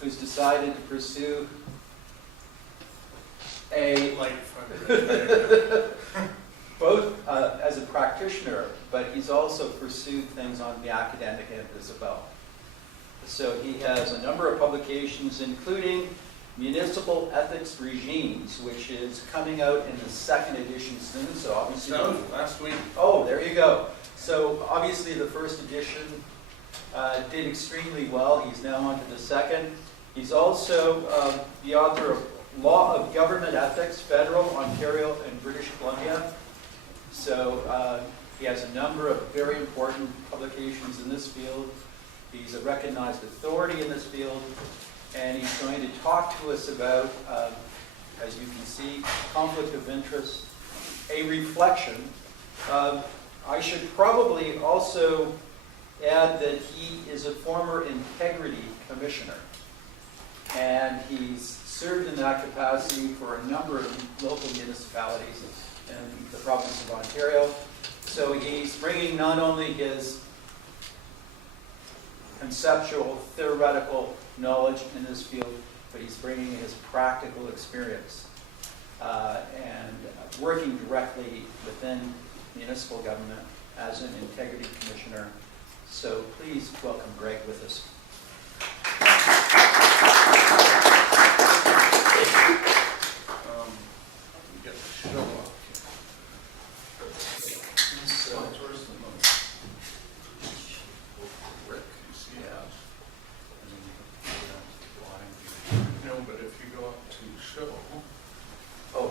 who's decided to pursue a both as a practitioner, but he's also pursued things on the academic end as well. So he has a number of publications, including Municipal Ethics Regimes, which is coming out in the second edition soon. So obviously, last week. Oh, there you go. So obviously, the first edition did extremely well. He's now on to the second. He's also the author of Law of Government Ethics, Federal, Ontario, and British Columbia. So he has a number of very important publications in this field. He's a recognized authority in this field, and he's going to talk to us about, as you can see, conflict of interest, a reflection. I should probably also add that he is a former integrity commissioner, and he's served in that capacity for a number of local municipalities in the province of Ontario. So he's bringing not only his conceptual, theoretical knowledge in this field, but he's bringing his practical experience and working directly within municipal government as an integrity commissioner. So please welcome Greg with us. Get the show up here. So, where's the moon? Rick, you see that? No, but if you go up to show. Oh,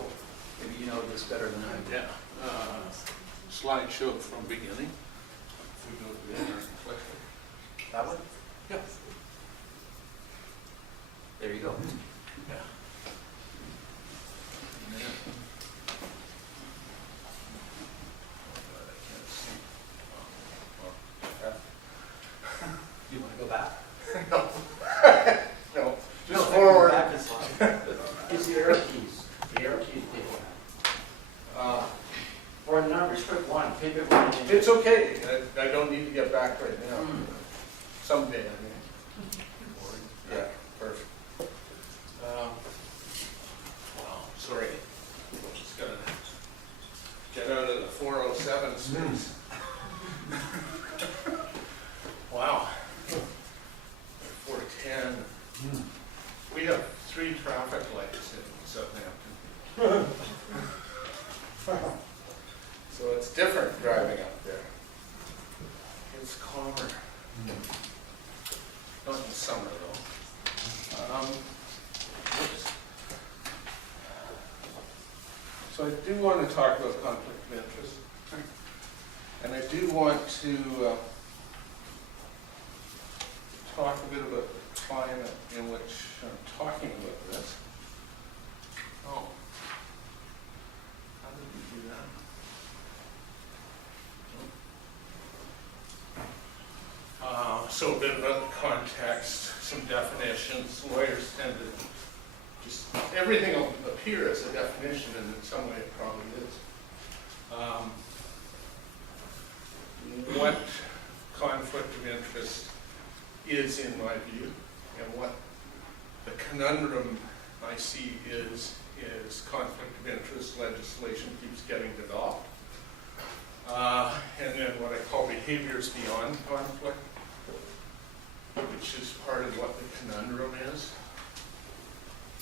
maybe you know this better than I do. Yeah. Slideshow from beginning. If we go to the other and click it. That one? Yeah. There you go. Yeah. And then, I can't see. You want to go back? No. No. Just No, forward. back is fine. Use the arrow keys. The arrow keys take one. For the numbers, click one, pivot one. and then- It's okay. I don't need to get back right now. Someday, I mean. Yeah, perfect. Wow, sorry. Just gotta get out of the 407 space. Wow. 410. We have 3 traffic lights in Southampton. So it's different driving up there. It's calmer. Not in summer though. Oops. So I do want to talk about conflict of interest. And I do want to talk a bit about the climate in which I'm talking about this. Oh. How did we do that? So a bit about the context, some definitions. Lawyers tend to just, everything will appear as a definition, and in some way it probably is. What conflict of interest is, in my view, and what the conundrum I see is conflict of interest legislation keeps getting developed. And then what I call behaviors beyond conflict, which is part of what the conundrum is.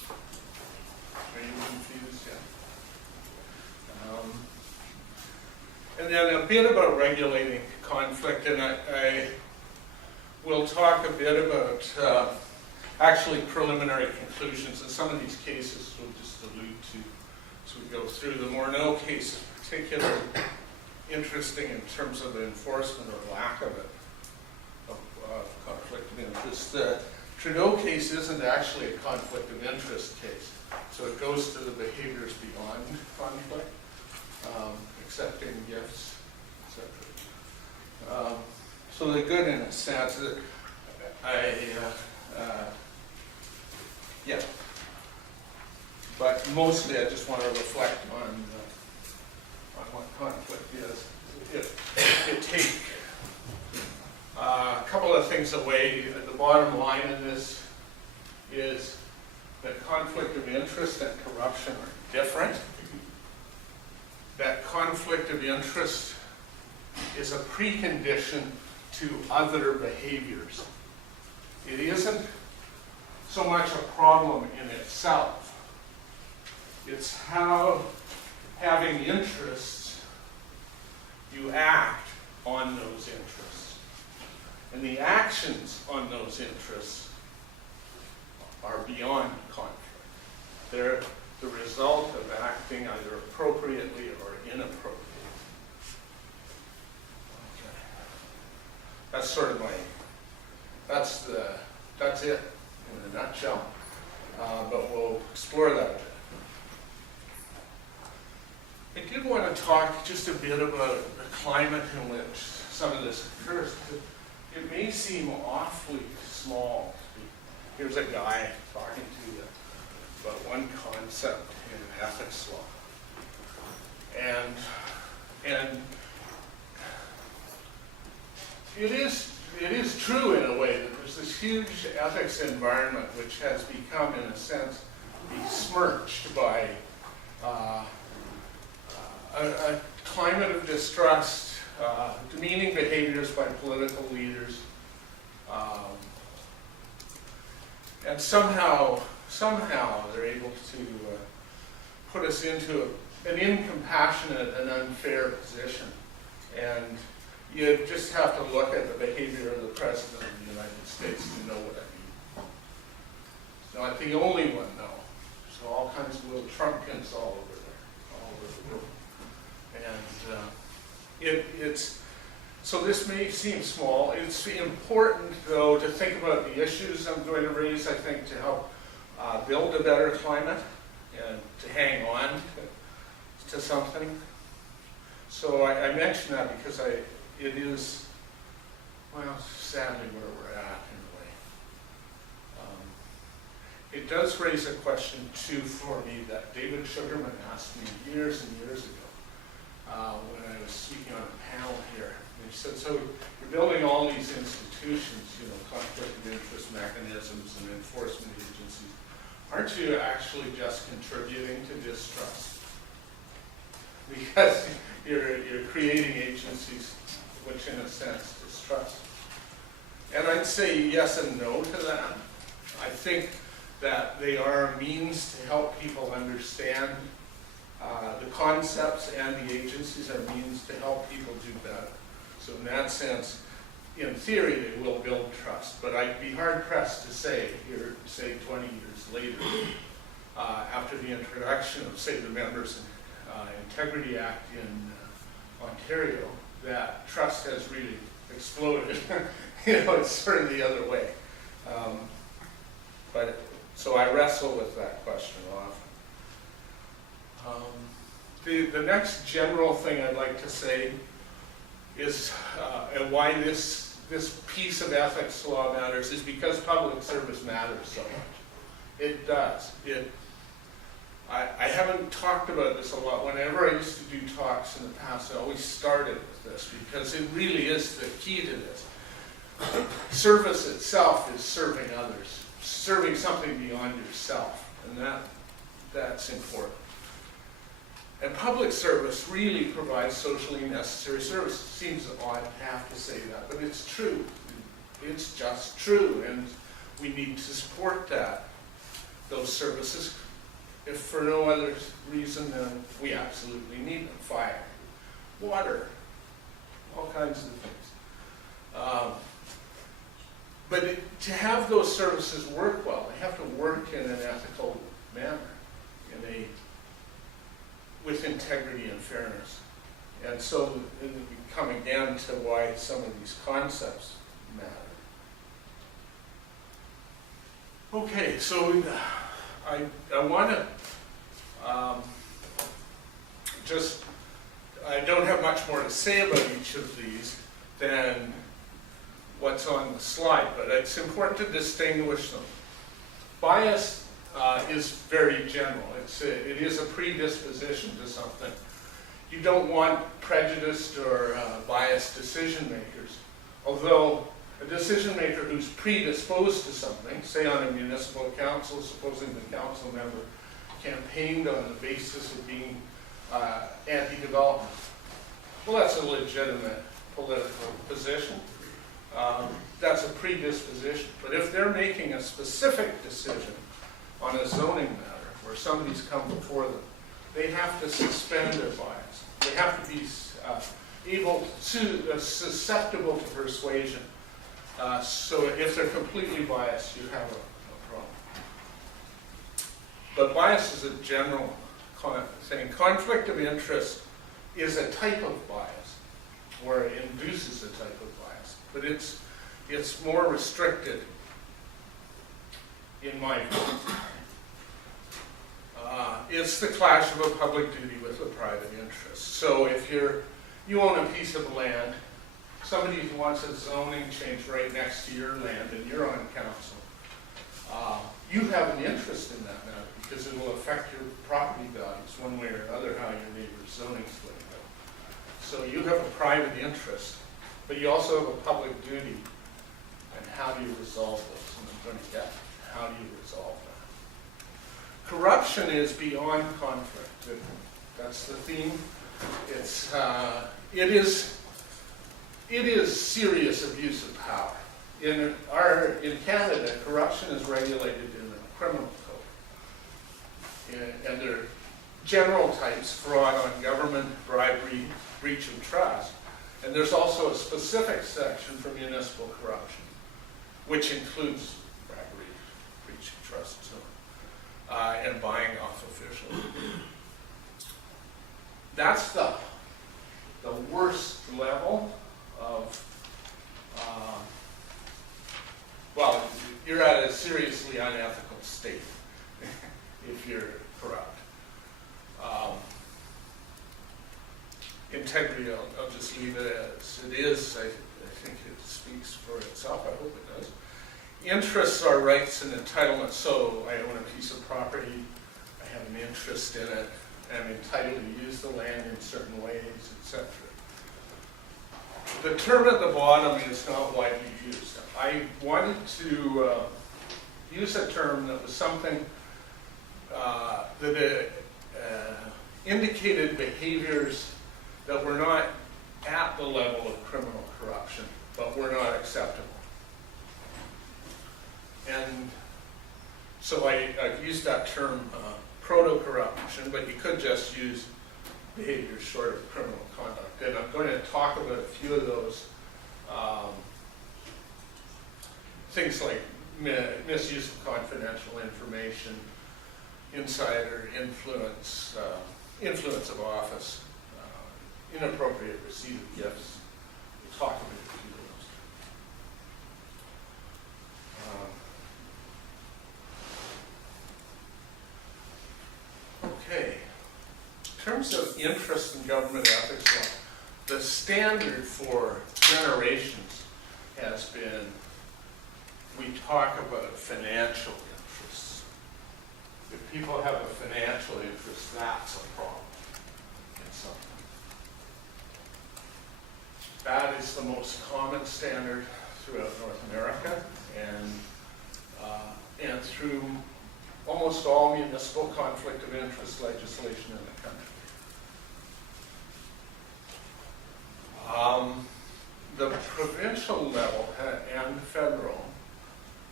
Are you confused yet? And then a bit about regulating conflict, and I will talk a bit about actually preliminary conclusions, and some of these cases we'll just allude to as we go through them. Morneau case is particularly interesting in terms of the enforcement or lack of it, of conflict of interest. The Trudeau case isn't actually a conflict of interest case, so it goes to the behaviors beyond conflict, accepting gifts, etc. So they're good in a sense. Yeah. But mostly I just want to reflect on what conflict is. It take a couple of things away. The bottom line in this of interest and corruption are different. That conflict of interest is a precondition to other behaviors. It isn't so much a problem in itself. It's how, having interests, you act on those interests. And the actions on those interests are beyond conflict. They're the result of acting either appropriately or inappropriately. Okay. That's sort of that's it in a nutshell. But we'll explore that a bit. I did want to talk just a bit about the climate in which some of this occurs. It may seem awfully small. Here's a guy talking to you about one concept in ethics law. And it is true in a way that there's this huge ethics environment which has become, in a sense, besmirched by a climate of distrust, demeaning behaviors by political leaders, and somehow they're able to put us into an incompassionate and unfair position. And you just have to look at the behavior of the President of the United States to know what I mean. It's not the only one, though. There's all kinds of little Trumpkins all over there, all over the world. And it's so this may seem small. It's important, though, to think about the issues I'm going to raise, I think, to help build a better climate and to hang on to something. So I mention that because it is, well, sadly where we're at in a way. It does raise a question, too, for me that David Sugarman asked me years and years ago when I was speaking on a panel here. And he said, so you're building all these institutions, conflict of interest mechanisms and enforcement agencies. Aren't you actually just contributing to distrust? Because you're creating agencies which, in a sense, distrust. And I'd say yes and no to that. I think that they are a means to help people understand the concepts, and the agencies are means to help people do better. So in that sense, in theory, they will build trust. But I'd be hard-pressed to say here, say 20 years later, after the introduction of, say, the Members Integrity Act in Ontario, that trust has really exploded. It's sort of the other way. So I wrestle with that question often. The next general thing I'd like to say is, and why this piece of ethics law matters, is because public service matters so much. It does. I haven't talked about this a lot. Whenever I used to do talks in the past, I always started with this because it really is the key to this. Service itself is serving others, serving something beyond yourself, and that's important. And public service really provides socially necessary service. It seems odd to have to say that, but it's true. It's just true, and we need to support those services, if for no other reason than we absolutely need them. Fire, water, all kinds of things. But to have those services work well, they have to work in an ethical manner, with integrity and fairness. And so we come again to why some of these concepts matter. Okay, so I want to I don't have much more to say about each of these than what's on the slide, but it's important to distinguish them. Bias is very general. It is a predisposition to something. You don't want prejudiced or biased decision makers, although a decision maker who's predisposed to something, say on a municipal council, supposing the council member campaigned on the basis of being anti-development. Well, that's a legitimate political position. That's a predisposition. But if they're making a specific decision on a zoning matter where somebody's come before them, they have to suspend their bias. They have to be susceptible to persuasion. So if they're completely biased, you have a problem. But bias is a general thing. Conflict of interest is a type of bias, or it induces a type of bias. But it's more restricted, in my view. It's the clash of a public duty with a private interest. So if you own a piece of land, somebody wants a zoning change right next to your land, and you're on council, you have an interest in that matter because it will affect your property values one way or another, how your neighbor's zoning is laid out. So you have a private interest, but you also have a public duty. And how do you resolve this? And I'm going to get how do you resolve that? Corruption is beyond conflict. That's the theme. It is serious abuse of power. In Canada, corruption is regulated in the criminal code. And there are general types: fraud on government, bribery, breach of trust. And there's also a specific section for municipal corruption, which includes bribery, breach of trust, and buying off officials. That's the worst level of, well, you're at a seriously unethical state if you're corrupt. Integrity, I'll just leave it as it is. I think it speaks for itself. I hope it does. Interests are rights and entitlements. So I own a piece of property. I have an interest in it. I'm entitled to use the land in certain ways, etc. The term at the bottom is not widely used. I wanted to use a term that was something that indicated behaviors that were not at the level of criminal corruption, but were not acceptable. And so I've used that term proto-corruption, but you could just use behaviors short of criminal conduct. And I'm going to talk about a few of those things like misuse of confidential information, insider influence, influence of office, inappropriate receipt of gifts. We'll talk about a few of those. Okay. In terms of interest in government ethics law, the standard for generations has been, we talk about financial interests. If people have a financial interest, that's a problem in something. That is the most common standard throughout North America and through almost all municipal conflict of interest legislation in the country. The provincial level and federal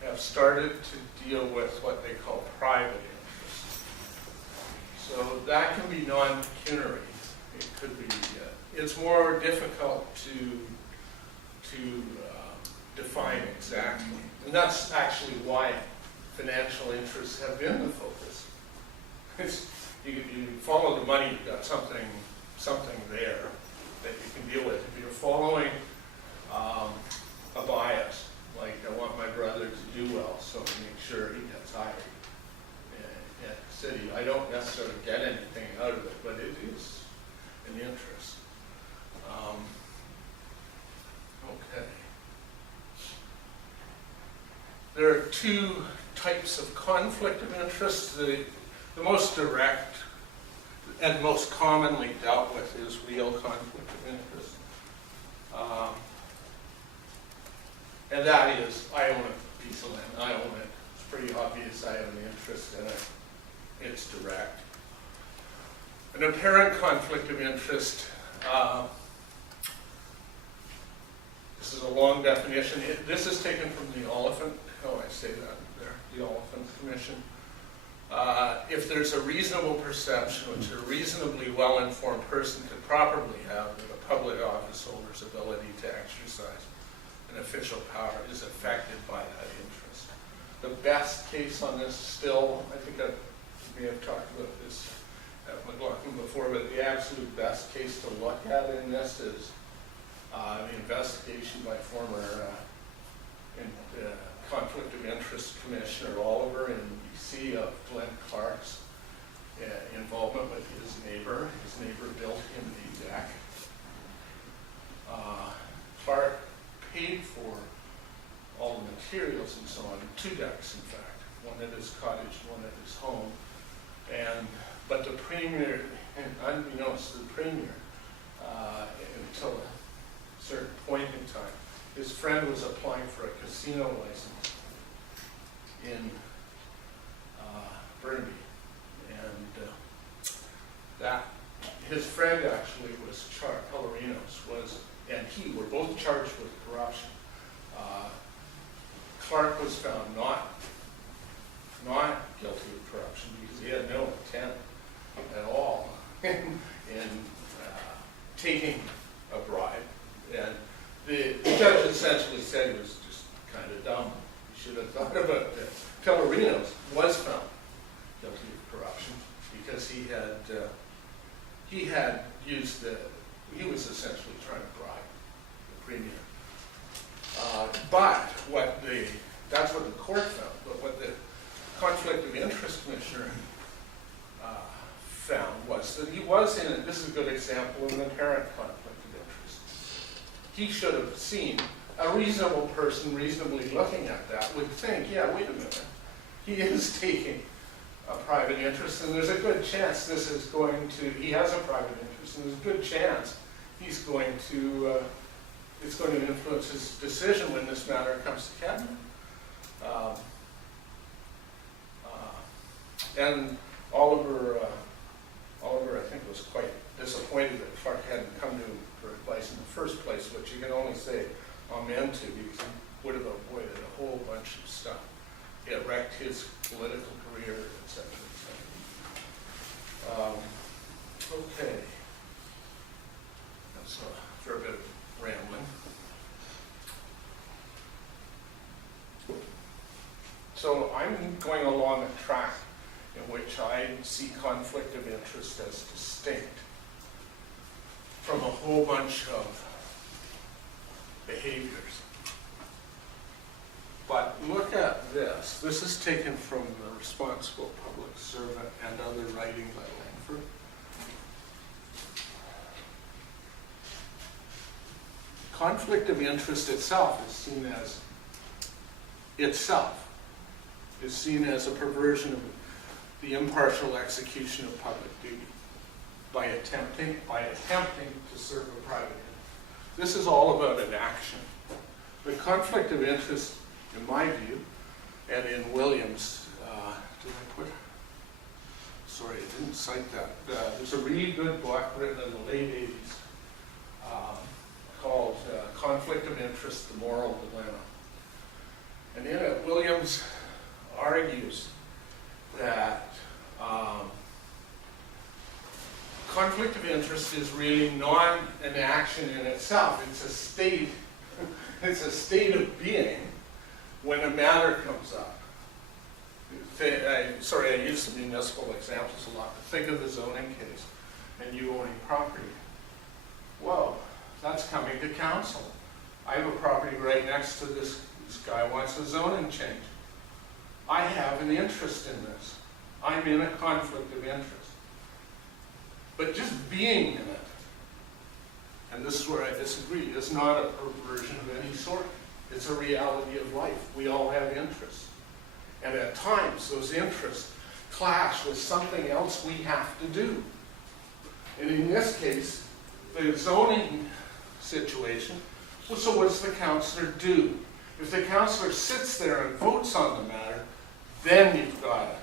have started to deal with what they call private interests. So that can be non-pecuniary. It could be, it's more difficult to define exactly. And that's actually why financial interests have been the focus. You follow the money, you've got something there that you can deal with. If you're following a bias, like I want my brother to do well, so I make sure he gets hired at the city. I don't necessarily get anything out of it, but it is an interest. Okay. There are two types of conflict of interest. The most direct and most commonly dealt with is real conflict of interest. And that is, I own a piece of land, I own it. It's pretty obvious I have an interest in it. it's direct. An apparent conflict of interest, this is a long definition. This is taken from the Oliphant, I say that there, the Oliphant Commission. If there's a reasonable perception which a reasonably well-informed person could properly have that a public office holder's ability to exercise an official power is affected by that interest. The best case on this still, I think I may have talked about this at McLaughlin before, but the absolute best case to look at in this is the investigation by former Conflict of Interest Commissioner Oliver in BC of Glenn Clark's involvement with his neighbor. His neighbor built him a deck. Clark paid for all the materials and so on, 2 decks in fact, one at his cottage, one at his home. But the premier, and unbeknownst to the premier, until a certain point in time, his friend was applying for a casino license in Burnaby, and that his friend actually was Pellegrino's and he were both charged with corruption. Clark was found not guilty of corruption because he had no intent at all in taking a bribe, and the judge essentially said he was just kind of dumb. He should have thought about it. Pellegrino's was found guilty of corruption because he was essentially trying to bribe the premier. But that's what the court found. But what the Conflict of Interest Commissioner found was that he was in, this is a good example of an apparent conflict of interest. He should have seen, a reasonable person reasonably looking at that would think, yeah, wait a minute, he is taking a private interest, and there's a good chance he has a private interest, and there's a good chance it's going to influence his decision when this matter comes to cabinet. And Oliver, I think, was quite disappointed that Clark hadn't come to him for advice in the first place, which you can only say amen to, because he would have avoided a whole bunch of stuff. It wrecked his political career, etc. Okay. That's a fair bit of rambling. So I'm going along a track in which I see conflict of interest as distinct from a whole bunch of behaviors. But look at this. This is taken from the Responsible Public Servant and other writing by Langford. Conflict of interest itself is seen as a perversion of the impartial execution of public duty by attempting to serve a private interest. This is all about an action. The conflict of interest, in my view, and in Williams, sorry, I didn't cite that. There's a really good book written in the late 80s called Conflict of Interest, The Moral Dilemma. And in it, Williams argues that conflict of interest is really not an action in itself. It's a state of being when a matter comes up. I use some municipal examples a lot, but think of the zoning case and you owning property. Well, that's coming to council. I have a property right next to this guy wants a zoning change. I have an interest in this. I'm in a conflict of interest. But just being in it, and this is where I disagree, is not a perversion of any sort. It's a reality of life. We all have interests. And at times, those interests clash with something else we have to do. And in this case, the zoning situation, well, so what does the councillor do? If the councillor sits there and votes on the matter, then you've got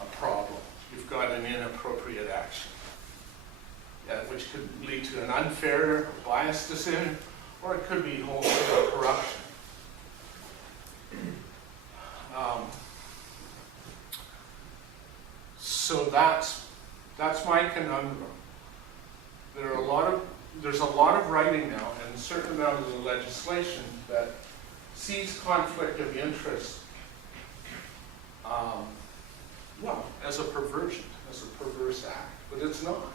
a problem. have an inappropriate action, which could lead to an unfair or biased decision, or it could be wholesale corruption. So that's my conundrum. There's a lot of writing now, and a certain amount of the legislation that sees conflict of interest, as a perversion, as a perverse act, but it's not.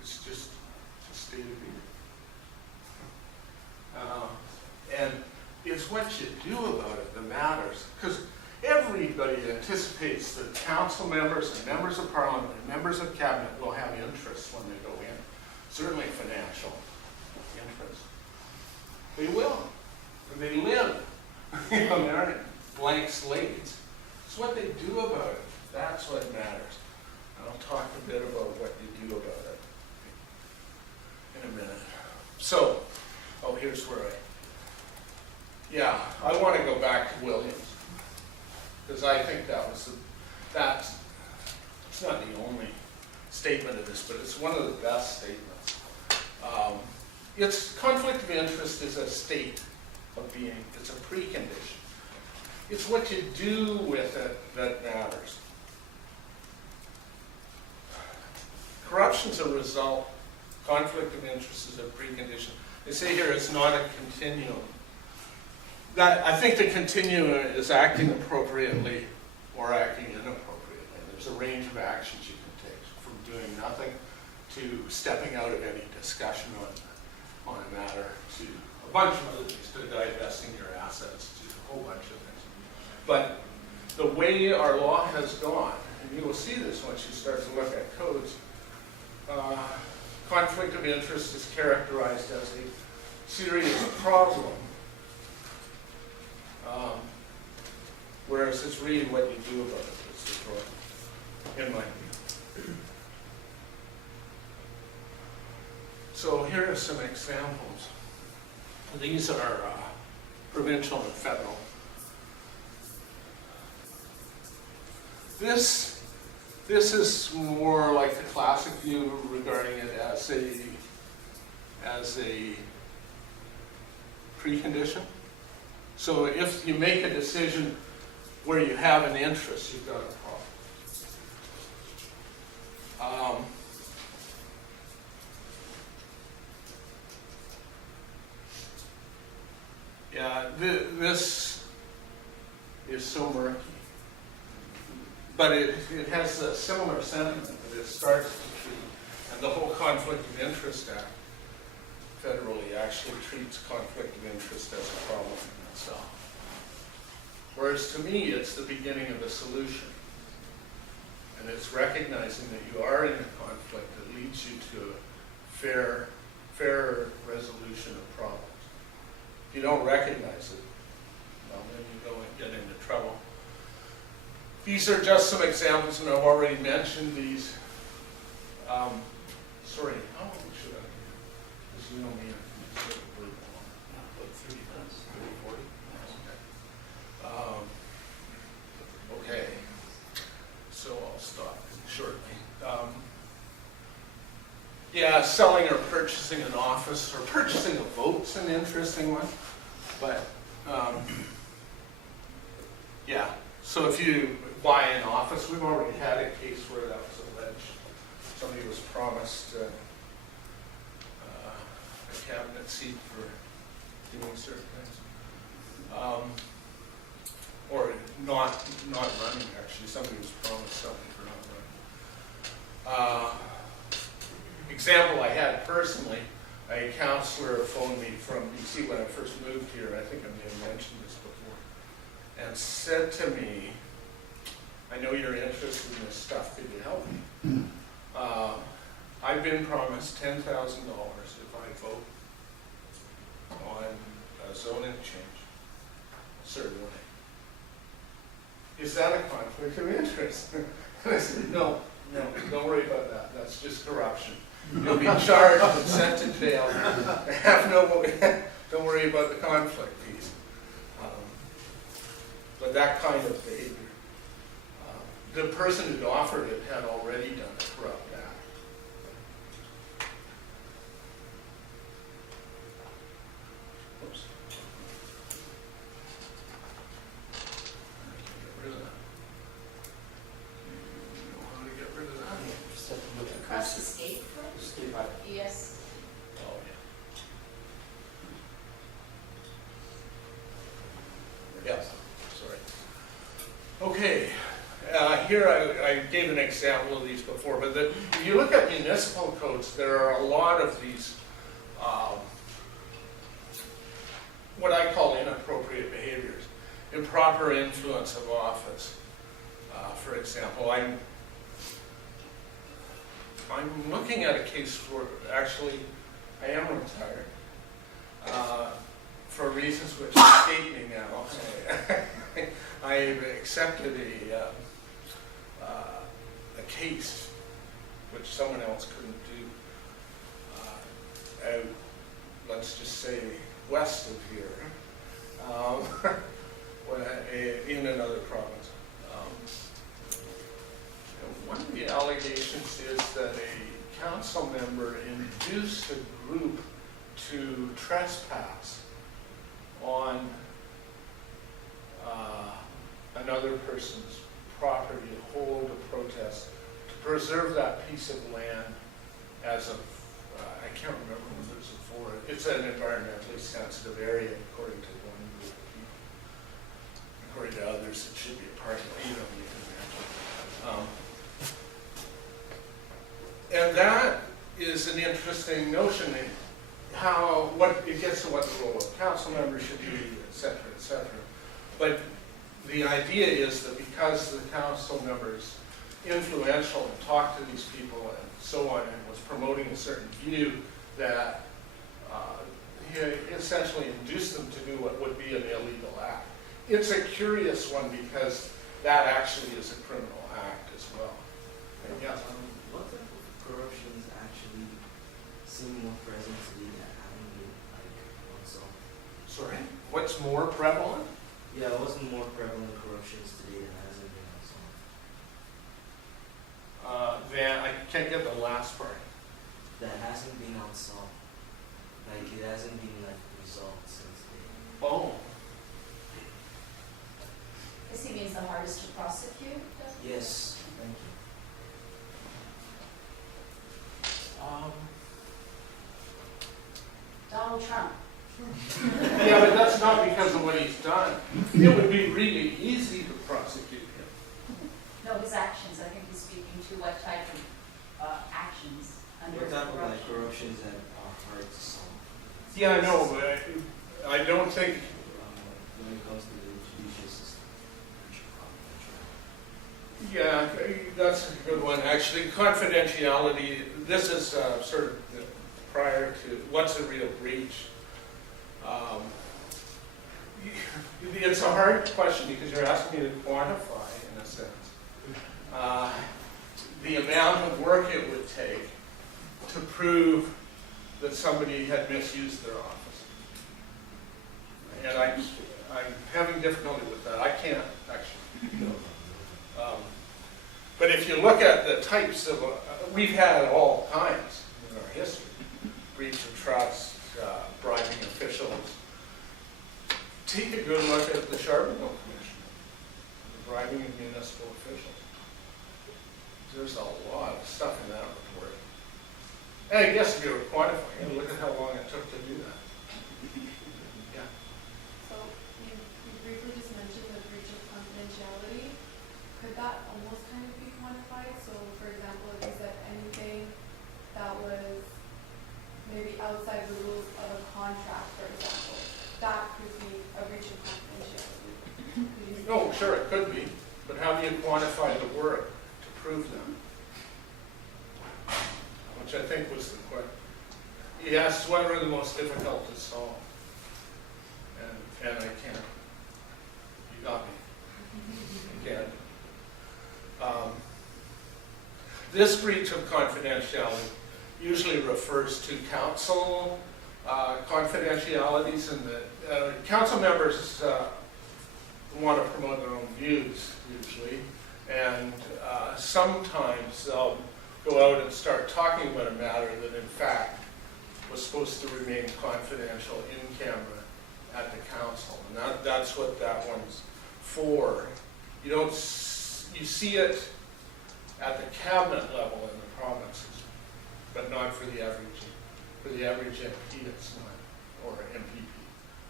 It's just a state of being. And it's what you do about it that matters, because everybody anticipates that council members and members of parliament and members of cabinet will have interests when they go in, certainly financial interests. They will, and they live. They aren't blank slates. It's what they do about it. That's what matters. And I'll talk a bit about what you do about it in a minute. So, here's where I want to go back to Williams, because I think it's not the only statement of this, but it's one of the best statements. It's conflict of interest is a state of being. It's a precondition. It's what you do with it that matters. Corruption's a result. Conflict of interest is a precondition. They say here it's not a continuum. I think the continuum is acting appropriately or acting inappropriately. There's a range of actions you can take, from doing nothing to stepping out of any discussion on a matter, to a bunch of other things, to divesting your assets, to a whole bunch of things. But the way our law has gone, and you will see this once you start to look at codes, conflict of interest is characterized as a serious problem, whereas it's really what you do about it that's the problem, in my view. So here are some examples. These are provincial and federal. This is more like the classic view regarding it as a precondition. So if you make a decision where you have an interest, you've got a problem. This is so murky. But it has a similar sentiment that it starts to treat, and the whole Conflict of Interest Act federally actually treats conflict of interest as a problem in itself. Whereas to me, it's the beginning of the solution. And it's recognizing that you are in a conflict that leads you to a fair resolution of problems. If you don't recognize it, well, then you go and get into trouble. These are just some examples, and I've already mentioned these. Sorry, how long should I do? Because you know me, I can just sort of break along. Like 30 minutes, 30, 40. Okay, so I'll stop shortly. Selling or purchasing an office, or purchasing a vote's an interesting one. But, so if you buy an office, we've already had a case where that was alleged. Somebody was promised a cabinet seat for doing certain things. Or not running, actually. Somebody was promised something for not running. Example I had personally, a counselor phoned me from BC when I first moved here. I think I may have mentioned this before. And said to me, I know you're interested in this stuff, could you help me? I've been promised $10,000 if I vote on a zoning change a certain way. Is that a conflict of interest? And I said, no, don't worry about that. That's just corruption. You'll be charged and sent to jail. Don't worry about the conflict piece. But that kind of behavior the person who'd offered it had already done a corrupt act. Oops. Get rid of that. You know how to get rid of that? Just have to look at Across the this. state front? Just keep it. Yes. Oh, yeah. Yes, sorry. Okay, here I gave an example of these before, but if you look at municipal codes, there are a lot of these, what I call inappropriate behaviors. Improper influence of office. For example, I'm looking at a case where actually I am retired. For reasons which escape me now, I accepted a case which someone else couldn't do. Out, let's just say, west of here, in another province. One of the allegations is that a council member induced a group to trespass on another person's property to hold a protest to preserve that piece of land as a, I can't remember if it's a forest, it's an environmentally sensitive area according to one group of people. According to others, it should be a parking lot, you can imagine. And that is an interesting notion in how, what it gets to what the role of council members should be, et cetera, et cetera. But the idea is that because the council member's influential and talked to these people and so on and was promoting a certain view, that he essentially induced them to do what would be an illegal act. It's a curious one because that actually is a criminal act as well. Yes. What type of corruptions actually seem more present today that haven't been like once on? Sorry? What's more prevalent? Yeah, it wasn't more prevalent corruptions today that hasn't been unsolved. Then I can't get the last part. That hasn't been unsolved. Like it hasn't been like resolved since then. Oh, This he means the hardest to prosecute? Yes, thank you. Donald Trump. yeah, but that's not because of what he's done. It would be really easy to prosecute him. No, his actions. I think he's speaking to what type of actions under What type of like corruption. corruptions that are hard to solve? Yeah, I know, but I don't think. When it comes to the judicial system, Yeah, that's a good one. Actually, confidentiality. This is sort of prior to what's a real breach. It's a hard question because you're asking me to quantify, in a sense, the amount of work it would take to prove that somebody had misused their office. And I'm having difficulty with that. I can't actually. But if you look at the types of, we've had all kinds in our history. Breach of trust, bribing officials. Take a good look at the Charbonneau Commission, the bribing of municipal officials. There's a lot of stuff in that report. And I guess if you were quantifying, look at how long it took to do that. Yeah. So you briefly just mentioned the breach of confidentiality. Could that almost kind of be quantified? So for example, if you said anything that was maybe outside the rules of a contract, for example, that could be a breach of confidentiality. Oh, sure, it could be. But how do you quantify the work to prove them? Which I think was the question. Yes, what are the most difficult to solve? And I can't. You got me. Again. This breach of confidentiality usually refers to council confidentialities, and the council members want to promote their own views usually, And sometimes they'll go out and start talking about a matter that in fact was supposed to remain confidential in camera at the council. And that's what that one's for. You don't, you see it at the cabinet level in the provinces, but not for the average MP, it's not, or MPP.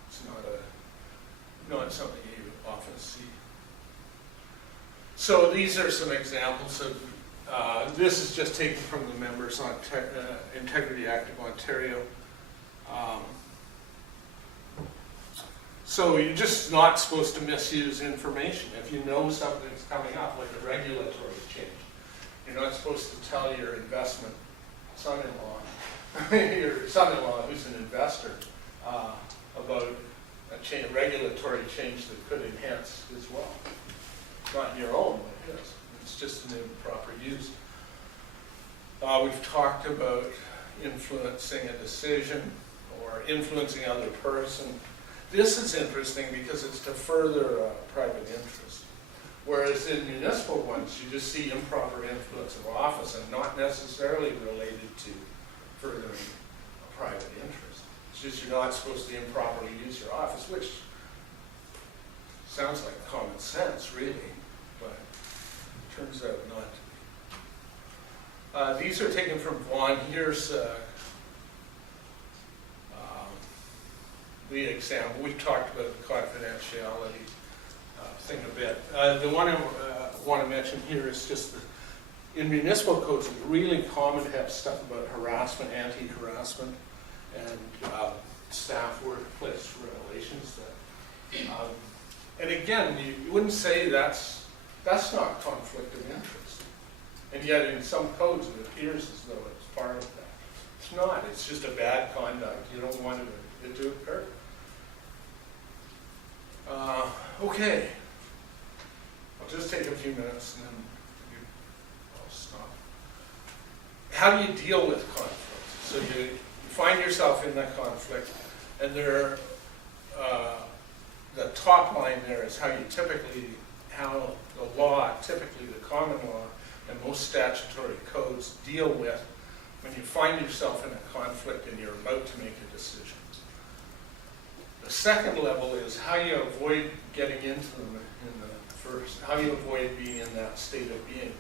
It's not something you often see. So these are some examples of, this is just taken from the Members on Integrity Act of Ontario. So you're just not supposed to misuse information. If you know something's coming up, like a regulatory change, you're not supposed to tell your investment son-in-law, your son-in-law who's an investor, about a regulatory change that could enhance his wealth. Not your own, but his. It's just an improper use. We've talked about influencing a decision or influencing other person. This is interesting because it's to further private interest. Whereas in municipal ones, you just see improper influence of office and not necessarily related to furthering a private interest. It's just you're not supposed to improperly use your office, which sounds like common sense, really, but it turns out not. These are taken from Vaughan. Here's the example. We've talked about the confidentiality thing a bit. The one I want to mention here is just that in municipal codes, it's really common to have stuff about harassment, anti-harassment, and staff workplace relations. And again, you wouldn't say that's not conflict of interest. And yet in some codes it appears as though it's part of that. It's not. It's just a bad conduct. You don't want it to occur. Okay. I'll just take a few minutes and then I'll stop. How do you deal with conflict? So you find yourself in that conflict, and the top line there is how the law, typically the common law, and most statutory codes deal with when you find yourself in a conflict and you're about to make a decision. The second level is how you avoid getting into them in the first, how you avoid being in that state of being.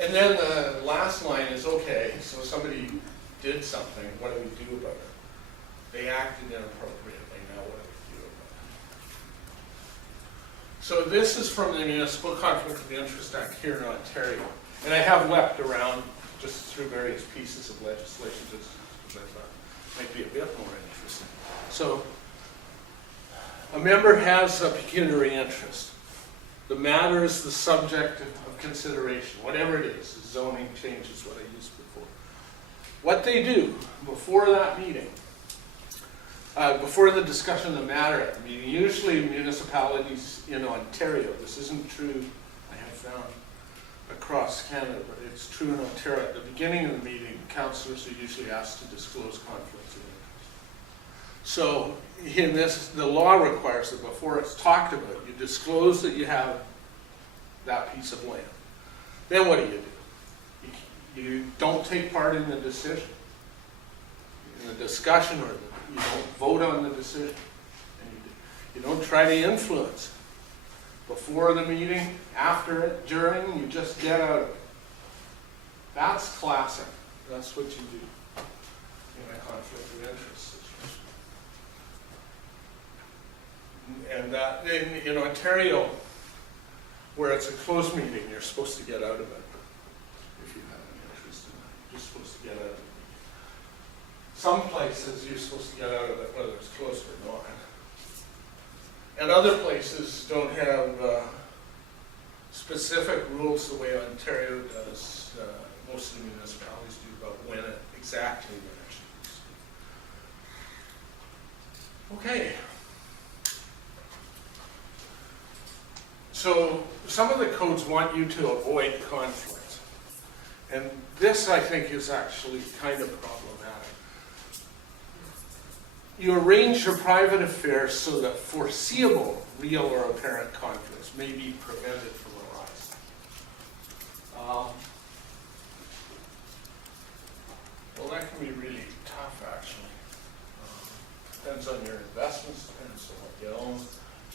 And then the last line is, okay, so somebody did something, what do we do about it? They acted inappropriately, now what do we do about it? So this is from the Municipal Conflict of Interest Act here in Ontario. And I have leapt around just through various pieces of legislation just because I thought it might be a bit more interesting. So a member has a pecuniary interest. The matter is the subject of consideration, whatever it is. Zoning change is what I used before. What they do before that meeting, before the discussion of the matter at the meeting, usually municipalities in Ontario, this isn't true, I have found, across Canada, but it's true in Ontario. At the beginning of the meeting, councillors are usually asked to disclose conflicts of interest. So in this, the law requires that before it's talked about, you disclose that you have that piece of land. Then what do? You don't take part in the decision, in the discussion, or you don't vote on the decision. And you don't try to influence. Before the meeting, after it, during, you just get out of it. That's classic. That's what you do in a conflict of interest situation. And in Ontario, where it's a closed meeting, you're supposed to get out of it. If you have an interest in it, you're supposed to get out of it. Some places you're supposed to get out of it, whether it's closed or not. And other places don't have specific rules the way Ontario does. Most of the municipalities do about exactly when it should be. Okay. So some of the codes want you to avoid conflict. And this, I think, is actually kind of problematic. You arrange your private affairs so that foreseeable real or apparent conflicts may be prevented from arising. Well, that can be really tough, actually. Depends on your investments, depends on what you own,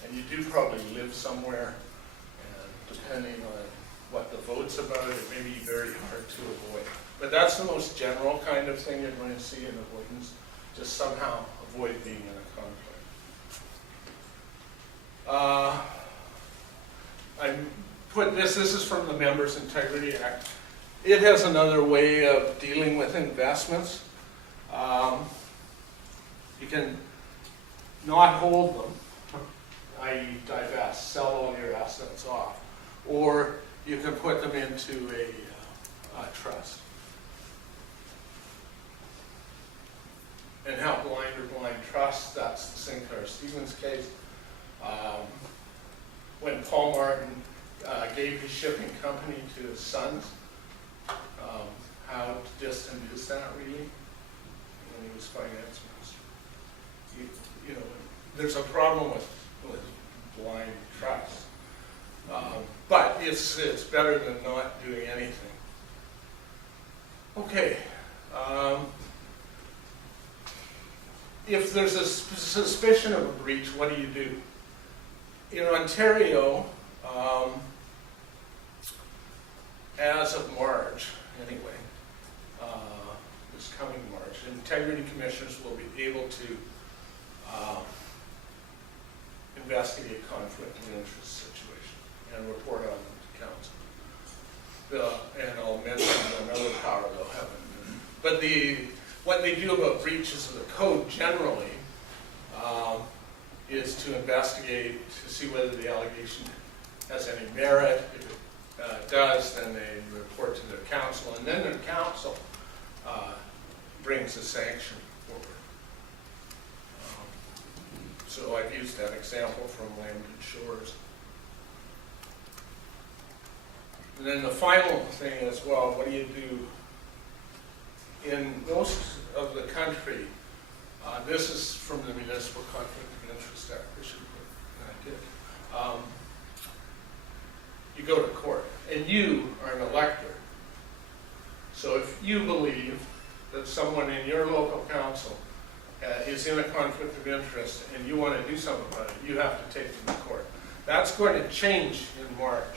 and you do probably live somewhere, and depending on what the vote's about, it may be very hard to avoid. But that's the most general kind of thing you're going to see in avoidance, just somehow avoid being in a conflict. I put this is from the Members' Integrity Act. It has another way of dealing with investments. You can not hold them, i.e. divest, sell all your assets off, or you can put them into a trust. And how blind or blind trust, that's the Sinclair Stevens case. When Paul Martin gave his shipping company to his sons, how distant is that really? When he was finance minister. You know, there's a problem with blind trust. But it's better than not doing anything. Okay. If there's a suspicion of a breach, what do you do? In Ontario, as of March, anyway, this coming March, integrity commissioners will be able to investigate conflict of interest situation and report on them to council. And I'll mention another power they'll have. But what they do about breaches of the code generally is to investigate to see whether the allegation has any merit. If it does, then they report to their council, and then their council brings a sanction forward. So I've used that example from Land and Shores. And then the final thing is, well, what do you do in most of the country? This is from the Municipal Conflict of Interest Act. I should put, and I did. You go to court, and you are an elector. So if you believe that someone in your local council is in a conflict of interest and you want to do something about it, you have to take them to court. That's going to change in March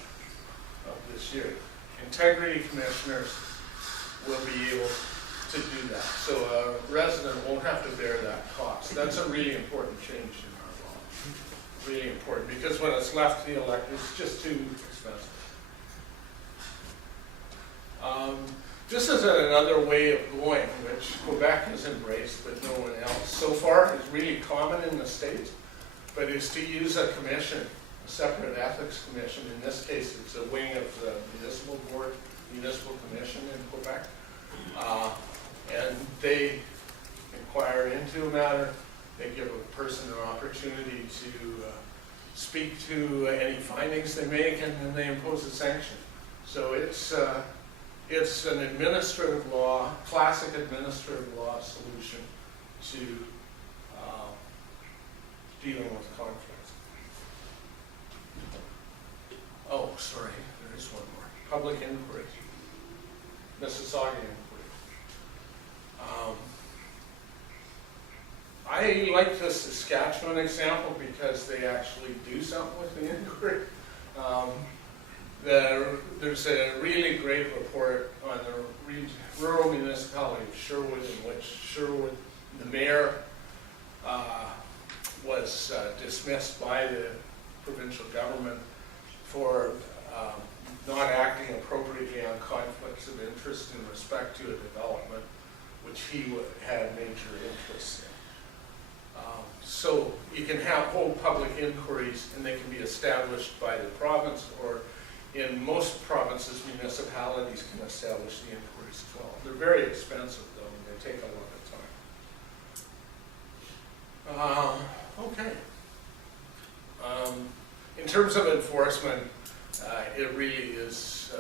of this year. Integrity commissioners will be able to do that. So a resident won't have to bear that cost. That's a really important change in our law. Really important, because when it's left to the electors, it's just too expensive. This is another way of going, which Quebec has embraced, but no one else. So far, it's really common in the States, but is to use a commission, a separate ethics commission. In this case, it's a wing of the municipal board, municipal commission in Quebec. And they inquire into a matter. They give a person an opportunity to speak to any findings they make, and then they impose a sanction. So it's an administrative law, classic administrative law solution to dealing with conflicts. Oh, sorry, there is one more. Public inquiry. Mississauga inquiry. I like the Saskatchewan example because they actually do something with the inquiry. There's a really great report on the rural municipality of Sherwood, in which Sherwood, the mayor, was dismissed by the provincial government for not acting appropriately on conflicts of interest in respect to a development which he had major interests in. So you can hold public inquiries, and they can be established by the province, or in most provinces, municipalities can establish the inquiries as well. They're very expensive, though, and they take a lot of time. Okay. In terms of enforcement, it really is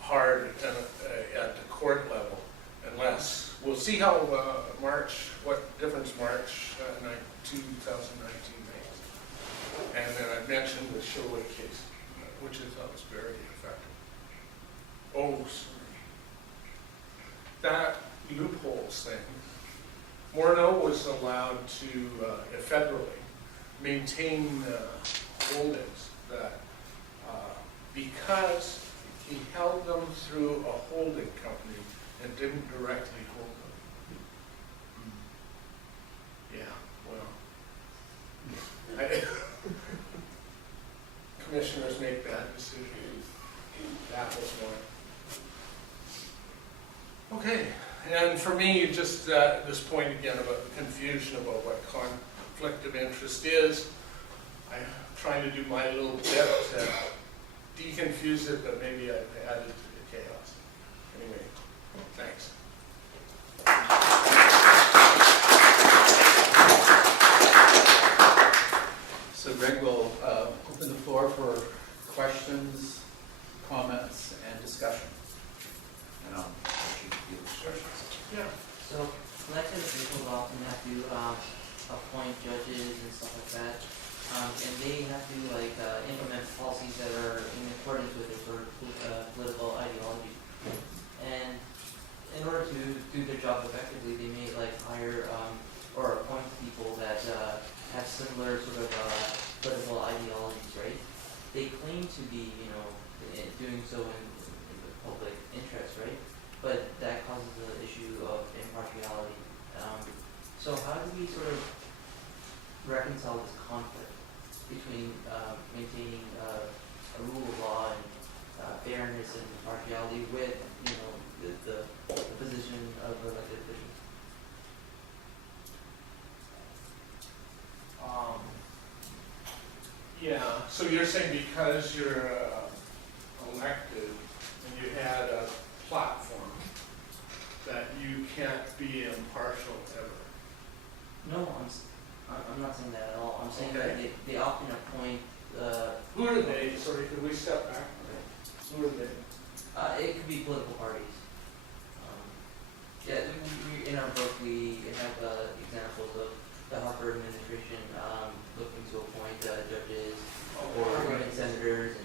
hard at the court level, unless we'll see how what difference March 2019 makes. And then I mentioned the Sherwood case, which I thought was very effective. Oh, sorry. That loopholes thing, Morneau was allowed to federally maintain holdings that because he held them through a holding company and didn't directly hold them. Yeah, well, commissioners make bad decisions. That was one. Okay, and for me, just this point again about the confusion about what conflict of interest is, I'm trying to do my little bit to deconfuse it, but maybe I've added to the chaos. Anyway, thanks. So Greg will open the floor for questions, comments, and discussion. And I'll let you do the instructions. Yeah. So elected officials often have to appoint judges and stuff like that, and they have to implement policies that are in accordance with their sort of political ideology. And in order to do their job effectively, they may hire or appoint people that have similar sort of political ideologies, right? They claim to be, doing so in the public interest, right? But that causes the issue of impartiality. So how do we sort of reconcile this conflict between maintaining a rule of law and fairness and impartiality with, the position of elected officials? Yeah, so you're saying because you're elected and you had a platform that you can't be impartial ever? No, I'm not saying that at all. I'm saying that they often appoint. Who are they? Sorry, could we step back? Who are they? It could be political parties. In our book we have examples of the Harper administration looking to appoint judges or even senators,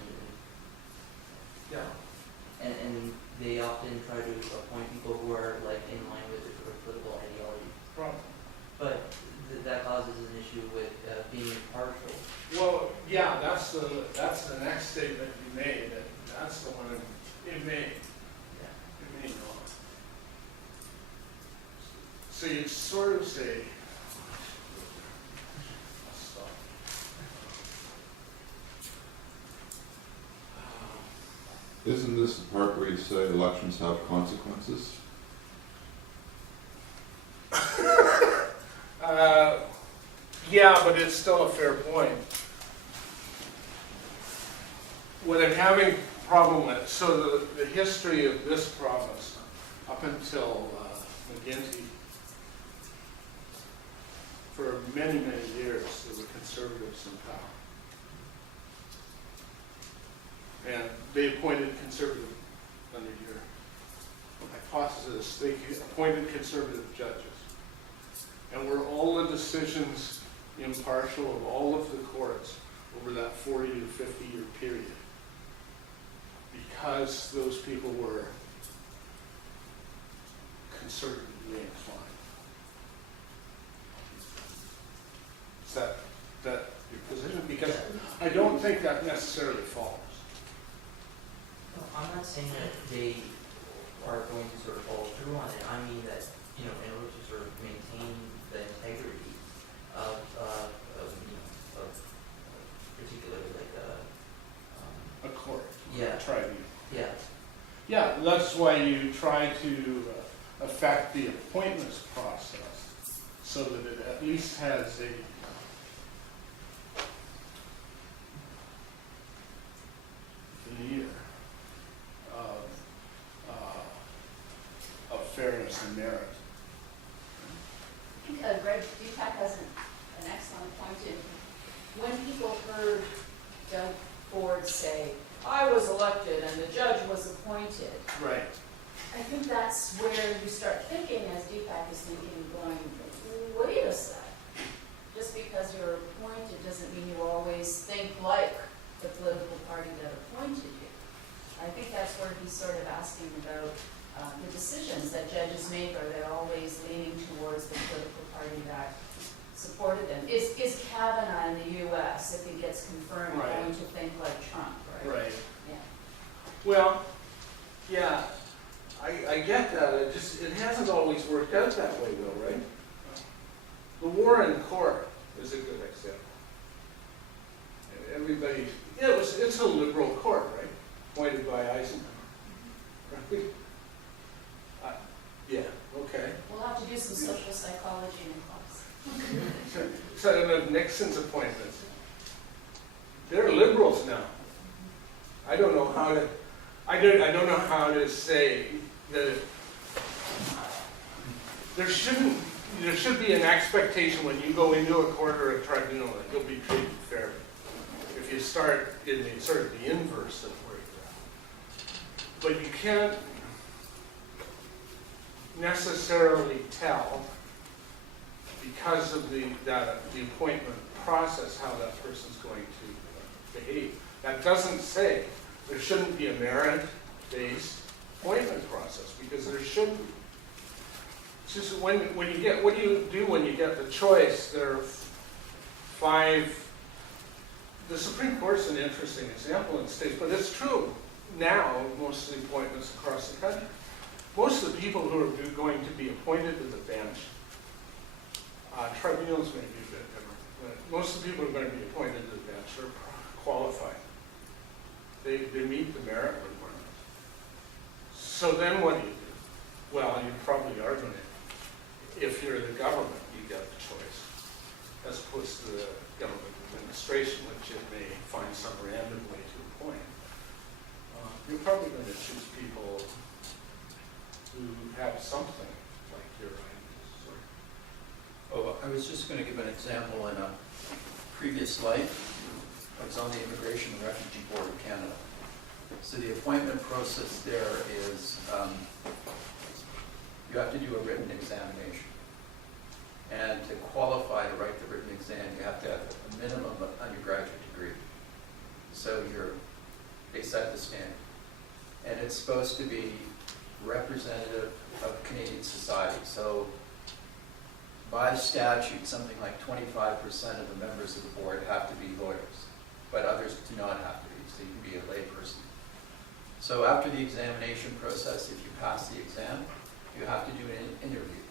and they often try to appoint people who are in line with their sort of political ideology. Problem. But that causes an issue with being impartial. Well, yeah, that's the next statement you made, and that's the one it may. Yeah. It may not. So you sort of say, I'll stop. Isn't this the part where you say elections have consequences? Yeah, but it's still a fair point. What I'm having a problem with, so the history of this province up until McGuinty, for many, many years, there were conservatives in power. And they appointed conservative, under your hypothesis, they appointed conservative judges. And were all the decisions impartial of all of the courts over that 40 to 50 year period? Because those people were conservatively inclined. Is that your position? Because I don't think that necessarily follows. No, I'm not saying that they are going to sort of follow through on it. I mean that, in order to sort of maintain the integrity of particularly A court. Yeah. A tribunal. Yeah. Yeah, that's why you try to affect the appointments process so that it at least has a veneer of fairness and merit. I think Greg Dupac has an excellent point in when people heard Doug Ford say, I was elected and the judge was appointed. Right. I think that's where you start thinking, as Deepak is thinking, going, wait a sec. Just because you're appointed doesn't mean you always think like the political party that appointed you. I think that's where he's sort of asking about the decisions that judges make. Are they always leaning towards the political party that supported them? Is Kavanaugh in the U.S., if he gets confirmed, Right. going to think like Trump, right? Right. Yeah. Well, yeah, I get that. It hasn't always worked out that way though, right? The Warren Court is a good example. Everybody, yeah, it's a liberal court, right? Appointed by Eisenhower. Right? Yeah, okay. We'll have to do some social psychology in class. So Nixon's appointments. They're liberals now. I don't know how to. I don't know how to say that. There should be an expectation when you go into a court or a tribunal that you'll be treated fairly. If you start in the sort of the inverse of where you're at, but you can't necessarily tell, because of the appointment process, how that person's going to behave. That doesn't say there shouldn't be a merit-based appointment process, because there should be. It's just when you get, what do you do when you get the choice? There are 5. The Supreme Court's an interesting example in the States, but it's true now, most of the appointments across the country. Most of the people who are going to be appointed to the bench, tribunals may be a bit different, but most of the people who are going to be appointed to the bench are qualified. They meet the merit requirements. So then what do you do? Well, you probably are going to, if you're the government, you get the choice, as opposed to the government administration, which it may find some random way to appoint. You're probably going to choose people who have something like your ideas. Oh, I was just going to give an example in a previous life. I was on the Immigration and Refugee Board of Canada. So the appointment process there is you have to do a written examination. And to qualify to write the written exam, you have to have a minimum of undergraduate degree. So they set the standard. And it's supposed to be representative of Canadian society. So by statute, something like 25% of the members of the board have to be lawyers, but others do not have to be, so you can be a lay person. So after the examination process, if you pass the exam, you have to do an interview.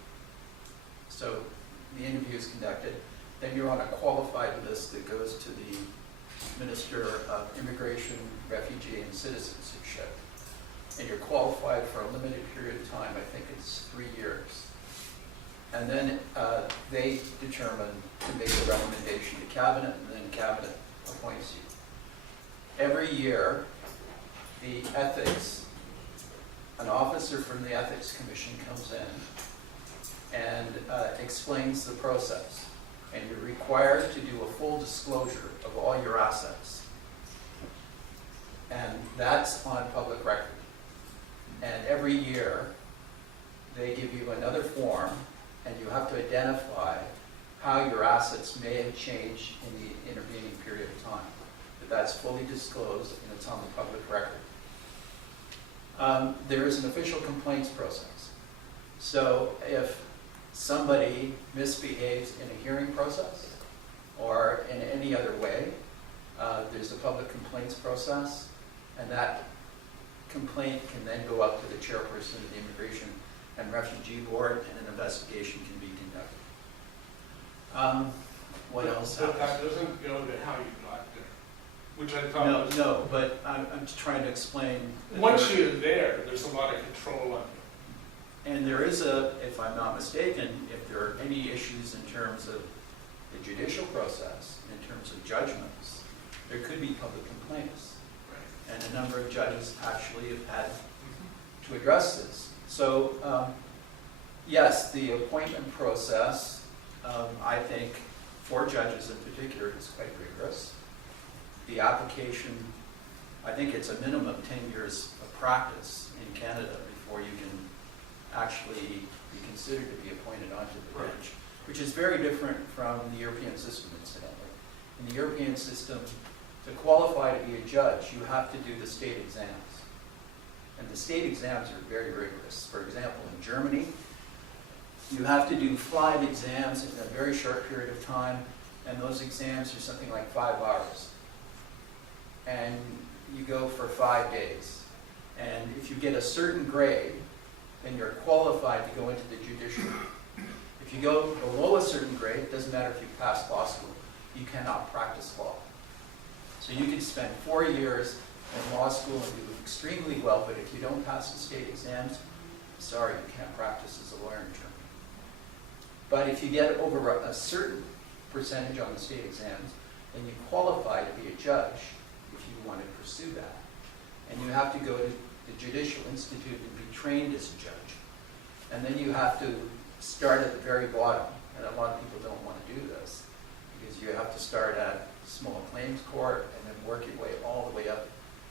So the interview is conducted, then you're on a qualified list that goes to the Minister of Immigration, Refugee, and Citizenship. And you're qualified for a limited period of time, I think it's 3 years. And then they determine to make a recommendation to Cabinet, and then Cabinet appoints you. Every year, the ethics, an officer from the Ethics Commission comes in and explains the process. And you're required to do a full disclosure of all your assets. And that's on public record. And every year, they give you another form, and you have to identify how your assets may have changed in the intervening period of time. But that's fully disclosed, and it's on the public record. There is an official complaints process. So if somebody misbehaves in a hearing process or in any other way, there's a public complaints process, and that complaint can then go up to the chairperson of the Immigration and Refugee Board, and an investigation can be conducted. What else But that happens? doesn't go to how you got there, which I thought was... No, but I'm just trying to explain. that Once there- you're there, there's a lot of control on you. And there is if I'm not mistaken, if there are any issues in terms of the judicial process, in terms of judgments, there could be public complaints. And a number of judges actually have had to address this. So, yes, the appointment process, I think, for judges in particular, is quite rigorous. The application, I think it's a minimum 10 years of practice in Canada before you can actually be considered to be appointed onto the bench, which is very different from the European system, incidentally. In the European system, to qualify to be a judge, you have to do the state exams. And the state exams are very rigorous. For example, in Germany, you have to do 5 exams in a very short period of time, and those exams are something like 5 hours. And you go for 5 days. And if you get a certain grade, then you're qualified to go into the judiciary. If you go below a certain grade, it doesn't matter if you pass law school, you cannot practice law. So you can spend 4 years in law school and do extremely well, but if you don't pass the state exams, sorry, you can't practice as a lawyer in Germany. But if you get over a certain percentage on the state exams, then you qualify to be a judge if you want to pursue that. And you have to go to the Judicial Institute and be trained as a judge. And then you have to start at the very bottom. And a lot of people don't want to do this because you have to start at small claims court and then work your way all the way up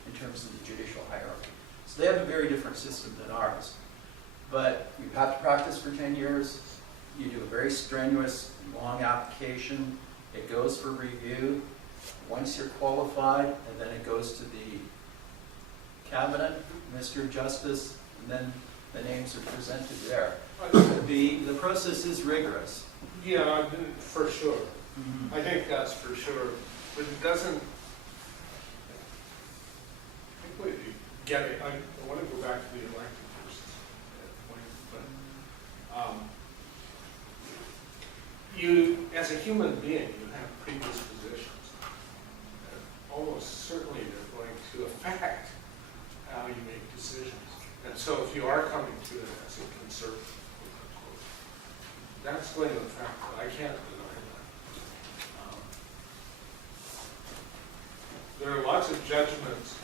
in terms of the judicial hierarchy. So they have a very different system than ours. But you have to practice for 10 years. You do a very strenuous, long application. It goes for review. Once you're qualified, and then it goes to the cabinet, Mr. Justice, and then the names are presented there. The process is rigorous. Yeah, for sure. I think that's for sure. But it doesn't, I think what you get it, I want to go back to the elected versus point, but you, as a human being, you have predispositions. Almost certainly they're going to affect how you make decisions. And so if you are coming to it as a conservative, that's going to affect it. I can't deny that. There are lots of judgments.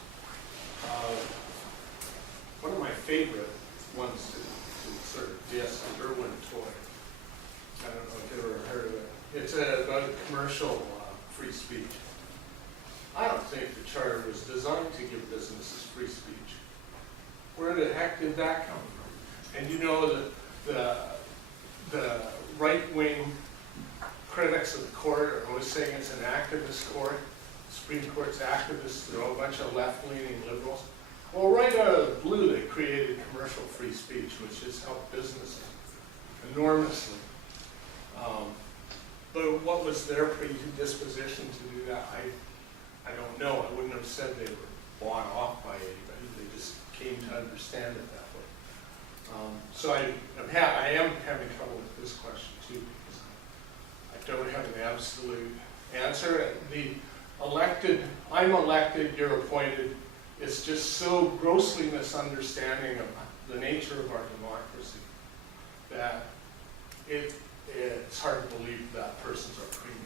One of my favorite ones to sort of diss is Irwin Toy. I don't know if you've ever heard of it. It's about commercial free speech. I don't think the charter was designed to give businesses free speech. Where the heck did that come from? And you know that the right-wing critics of the court are always saying it's an activist court. The Supreme Court's activists, they're all a bunch of left-leaning liberals. Well, right out of the blue, they created commercial free speech, which has helped businesses enormously. But what was their predisposition to do that? I don't know. I wouldn't have said they were bought off by anybody. They just came to understand it that way. So I am having trouble with this question too, because I don't have an absolute answer. I'm elected, you're appointed. It's just so grossly misunderstanding of the nature of our democracy that it's hard to believe that person's our premier.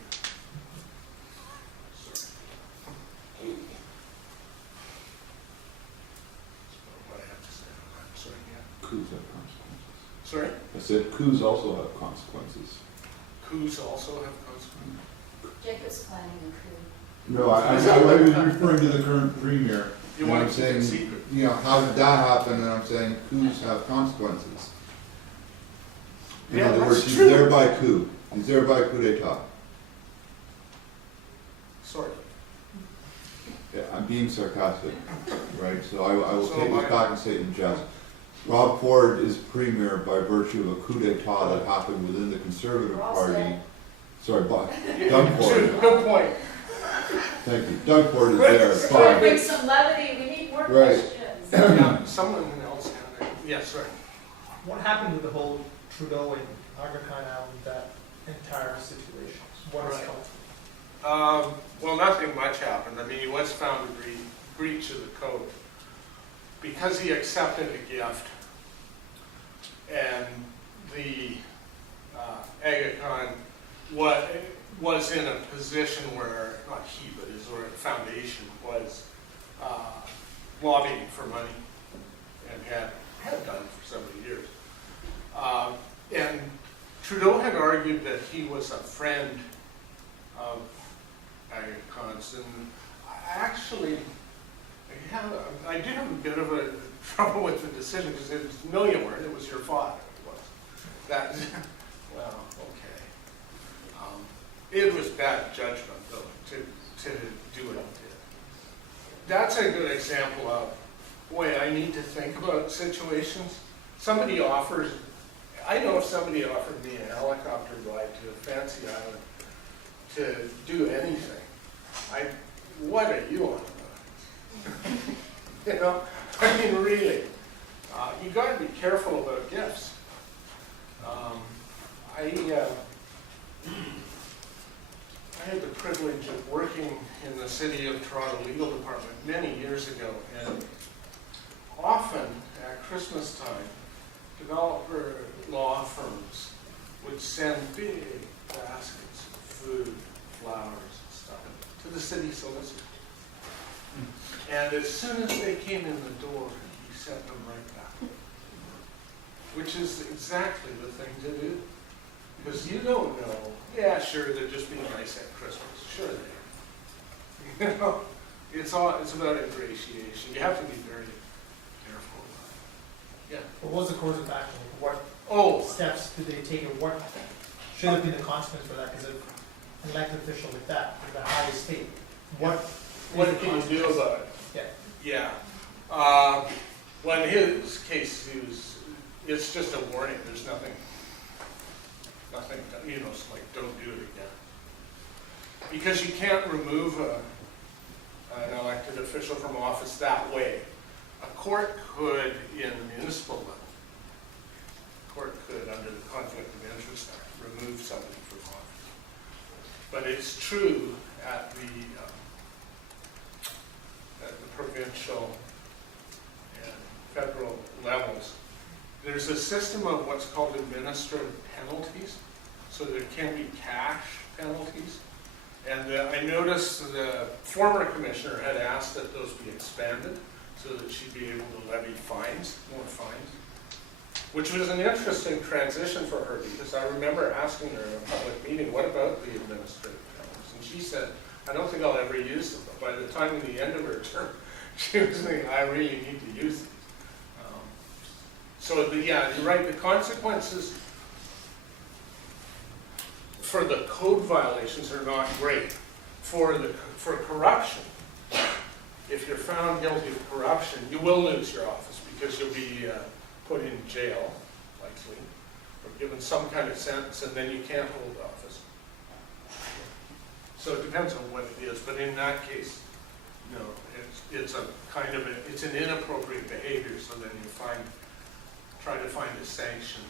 Sorry. That's what I have to say on that. Sorry, yeah. Coups have consequences. Sorry? I said coups also have consequences. Coups also have consequences. Jacob's planning a coup. No, I was referring to the current premier. You And want I'm to keep it saying, secret? you know, how did that happen? And I'm saying coups have consequences. In Yeah, other that's words, he's true. there by coup. He's there by coup d'etat. Sorry. Yeah, I'm being sarcastic, right? So I will So take am this I. back and say it in jest. Rob Ford is premier by virtue of a coup d'etat that happened within the Conservative We're all Party. set. Sorry, Doug Ford. Good point. Thank you. Doug Ford is there. Just trying to Fine. bring some levity, we need more Right. questions. Yeah, someone else had it. Yes, right. What happened with the whole Trudeau and Aga Khan Island, that entire situation? What has Right. come? Well, nothing much happened. I mean, he was found to be breach of the code because he accepted a gift, and the Aga Khan was in a position where, not he, but his foundation was lobbying for money and had done for several years. And Trudeau had argued that he was a friend of Aga Khan's, and I actually Yeah, I did have a bit of a trouble with the decision because it was, no, you weren't. It was your father. It was. That, well, okay. It was bad judgment though to do what I did. That's a good example of, boy, I need to think about situations. Somebody offers, I know if somebody offered me a helicopter ride to a fancy island to do anything, what are you on about? You know, I mean, really, you got to be careful about gifts. I had the privilege of working in the City of Toronto Legal Department many years ago, and often at Christmas time, developer law firms would send big baskets of food, flowers, and stuff to the city solicitor. And as soon as they came in the door, he sent them right back. Which is exactly the thing to do. Because you don't know, yeah, sure, they're just being nice at Christmas. Sure they are. You know, it's about ingratiation. You have to be very careful about it. Yeah. What was the course of action? What steps did they take, and what should have been the consequence for that? Because an elected official like that, in the highest state, what can you do about it? Yeah. Yeah. Well, in his case, it's just a warning. There's nothing, you know, it's like, don't do it again. Because you can't remove an elected official from office that way. A court could, in the municipal level, under the Conflict of Interest Act, remove somebody from office. But it's true at the provincial and federal levels. There's a system of what's called administrative penalties, so there can be cash penalties. And I noticed the former commissioner had asked that those be expanded so that she'd be able to levy fines, more fines, which was an interesting transition for her because I remember asking her in a public meeting, what about the administrative penalties? And she said, I don't think I'll ever use them. But by the time of the end of her term, she was thinking, I really need to use these. Yeah, you're right, the consequences for the code violations are not great. For corruption, if you're found guilty of corruption, you will lose your office because you'll be put in jail, likely, or given some kind of sentence, and then you can't hold office. So it depends on what it is, but in that case, no, it's an inappropriate behavior, so then you try to find a sanction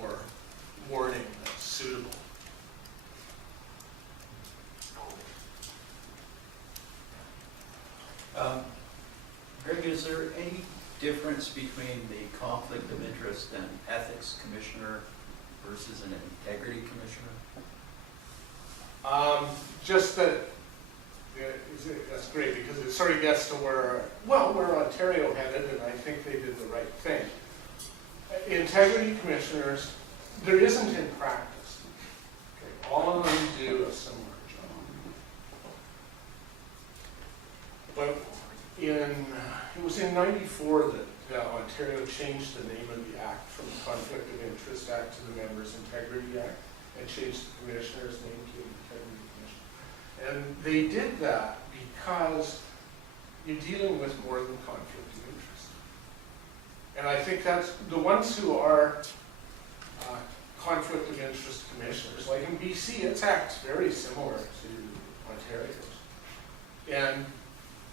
or warning that's suitable. Greg, is there any difference between the conflict of interest and ethics commissioner versus an integrity commissioner? Just that, that's great because it sort of gets to where Ontario headed, and I think they did the right thing. Integrity commissioners, there isn't in practice. Okay, all of them do a similar job. But it was in '94 that Ontario changed the name of the act from the Conflict of Interest Act to the Members Integrity Act and changed the commissioner's name to Integrity Commission. And they did that because you're dealing with more than conflict of interest. And I think that's the ones who are conflict of interest commissioners, like in BC, its act's very similar to Ontario's. And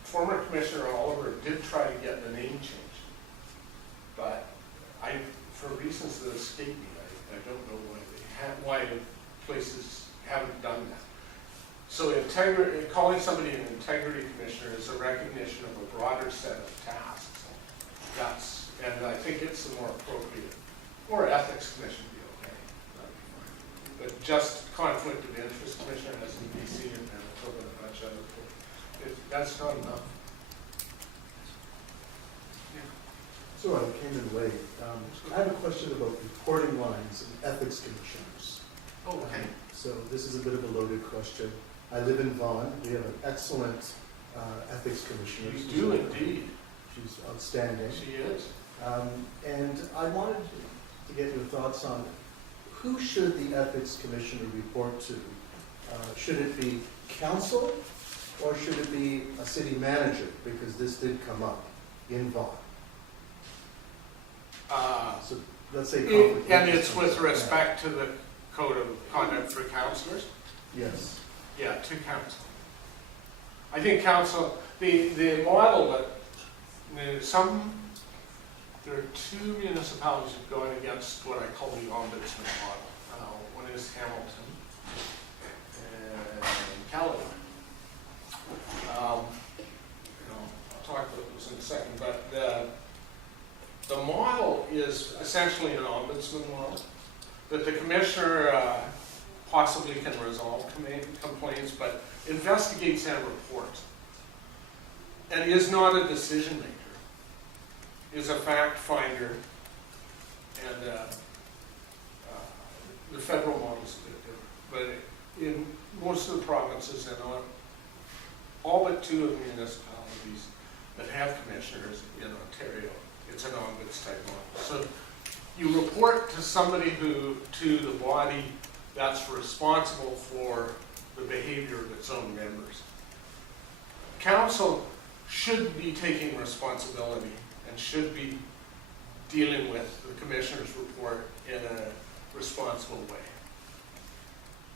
former Commissioner Oliver did try to get the name changed, but for reasons that escape me, I don't know why places haven't done that. So calling somebody an integrity commissioner is a recognition of a broader set of tasks. And I think it's the more appropriate, or ethics commission would be okay. That'd be fine. But just conflict of interest commissioner as in BC and Manitoba and a bunch of other places. That's not enough. So I came in late. I have a question about reporting lines and ethics commissioners. Oh, okay. So this is a bit of a loaded question. I live in Vaughan. We have an excellent ethics commissioner. You do indeed. She's outstanding. She is. And I wanted to get your thoughts on who should the ethics commissioner report to? Should it be council or should it be a city manager? Because this did come up in Vaughan. So let's say. And it's with respect to the code of conduct for councillors? Yes. Yeah, to council. I think council, the model that, there are two municipalities that are going against what I call the ombudsman model. One is Hamilton and Caledon. I'll talk about those in a second, but the model is essentially an ombudsman model, that the commissioner possibly can resolve complaints, but investigates and reports, and is not a decision maker, is a fact finder, and the federal model is a bit different. But in most of the provinces and all but two of the municipalities that have commissioners in Ontario, it's an ombuds type model. So you report to somebody to the body that's responsible for the behavior of its own members. Council should be taking responsibility and should be dealing with the commissioner's report in a responsible way.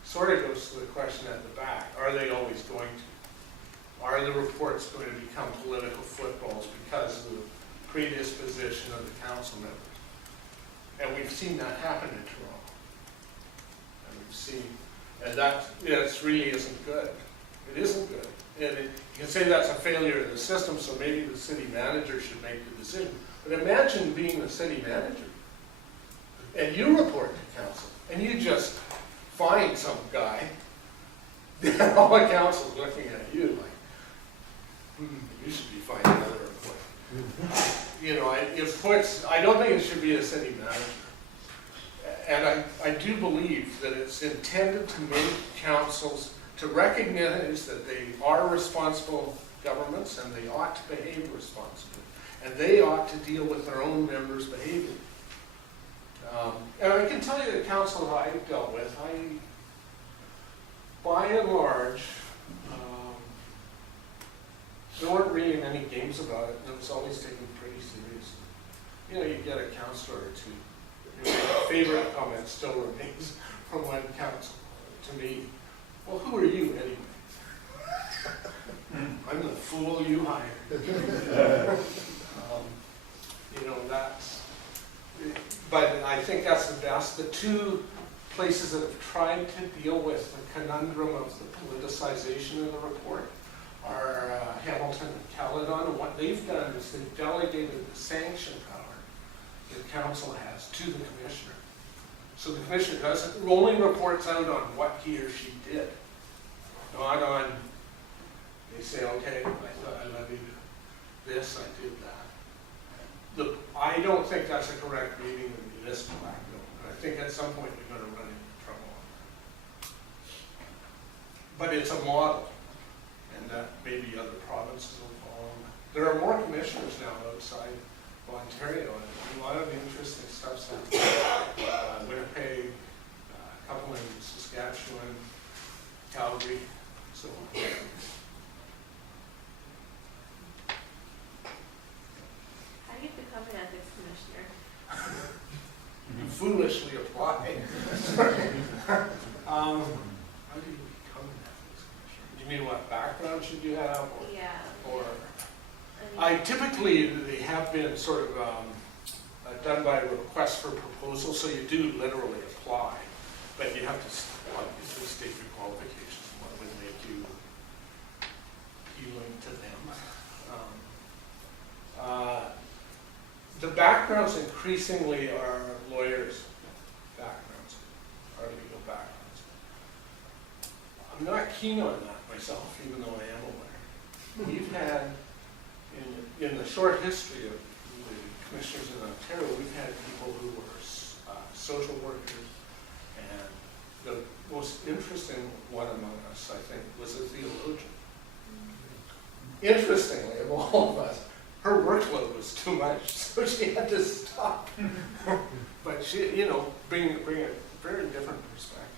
Sort of goes to the question at the back, are they always going to? Are the reports going to become political footballs because of the predisposition of the council members? And we've seen that happen in Toronto. And we've seen, and that really isn't good. It isn't good. And you can say that's a failure of the system, so maybe the city manager should make the decision. But imagine being the city manager, and you report to council, and you just find some guy, and all the council's looking at you like, you should be finding another report. I don't think it should be a city manager. And I do believe that it's intended to make councils to recognize that they are responsible governments and they ought to behave responsibly. And they ought to deal with their own members' behavior. And I can tell you the council that I've dealt with, by and large, there weren't really many games about it, and it was always taken pretty seriously. You get a councillor or two. My favorite comment still remains from one council to me. Well, who are you anyway? I'm the fool you hired. But I think that's the best. The two places that have tried to deal with the conundrum of the politicization of the report are Hamilton and Caledon. And what they've done is they've delegated the sanction power that council has to the commissioner. So the commissioner only reports out on what he or she did, not on, they say, okay, I thought I levied this, I did that. I don't think that's a correct reading of the municipal act, and I think at some point we're going to run into trouble on that. But it's a model, and that maybe other provinces will follow. There are more commissioners now outside of Ontario, and a lot of interesting stuff's happening. Winnipeg, a couple in Saskatchewan, Calgary, so on. How do you become an ethics commissioner? You foolishly apply. How do you become an ethics commissioner? You mean what background should you have? Or, Yeah. Or typically they have been sort of done by request for proposal, so you do literally apply, but you have to obviously state your qualifications and what would make you appealing to them. The backgrounds increasingly are lawyers' backgrounds, are legal backgrounds. I'm not keen on that myself, even though I am a lawyer. We've had, in the short history of the commissioners in Ontario, we've had people who were social workers, and the most interesting one among us, I think, was a theologian. interestingly, of all of us, her workload was too much, so she had to stop. But she, you know, bring a very different perspective.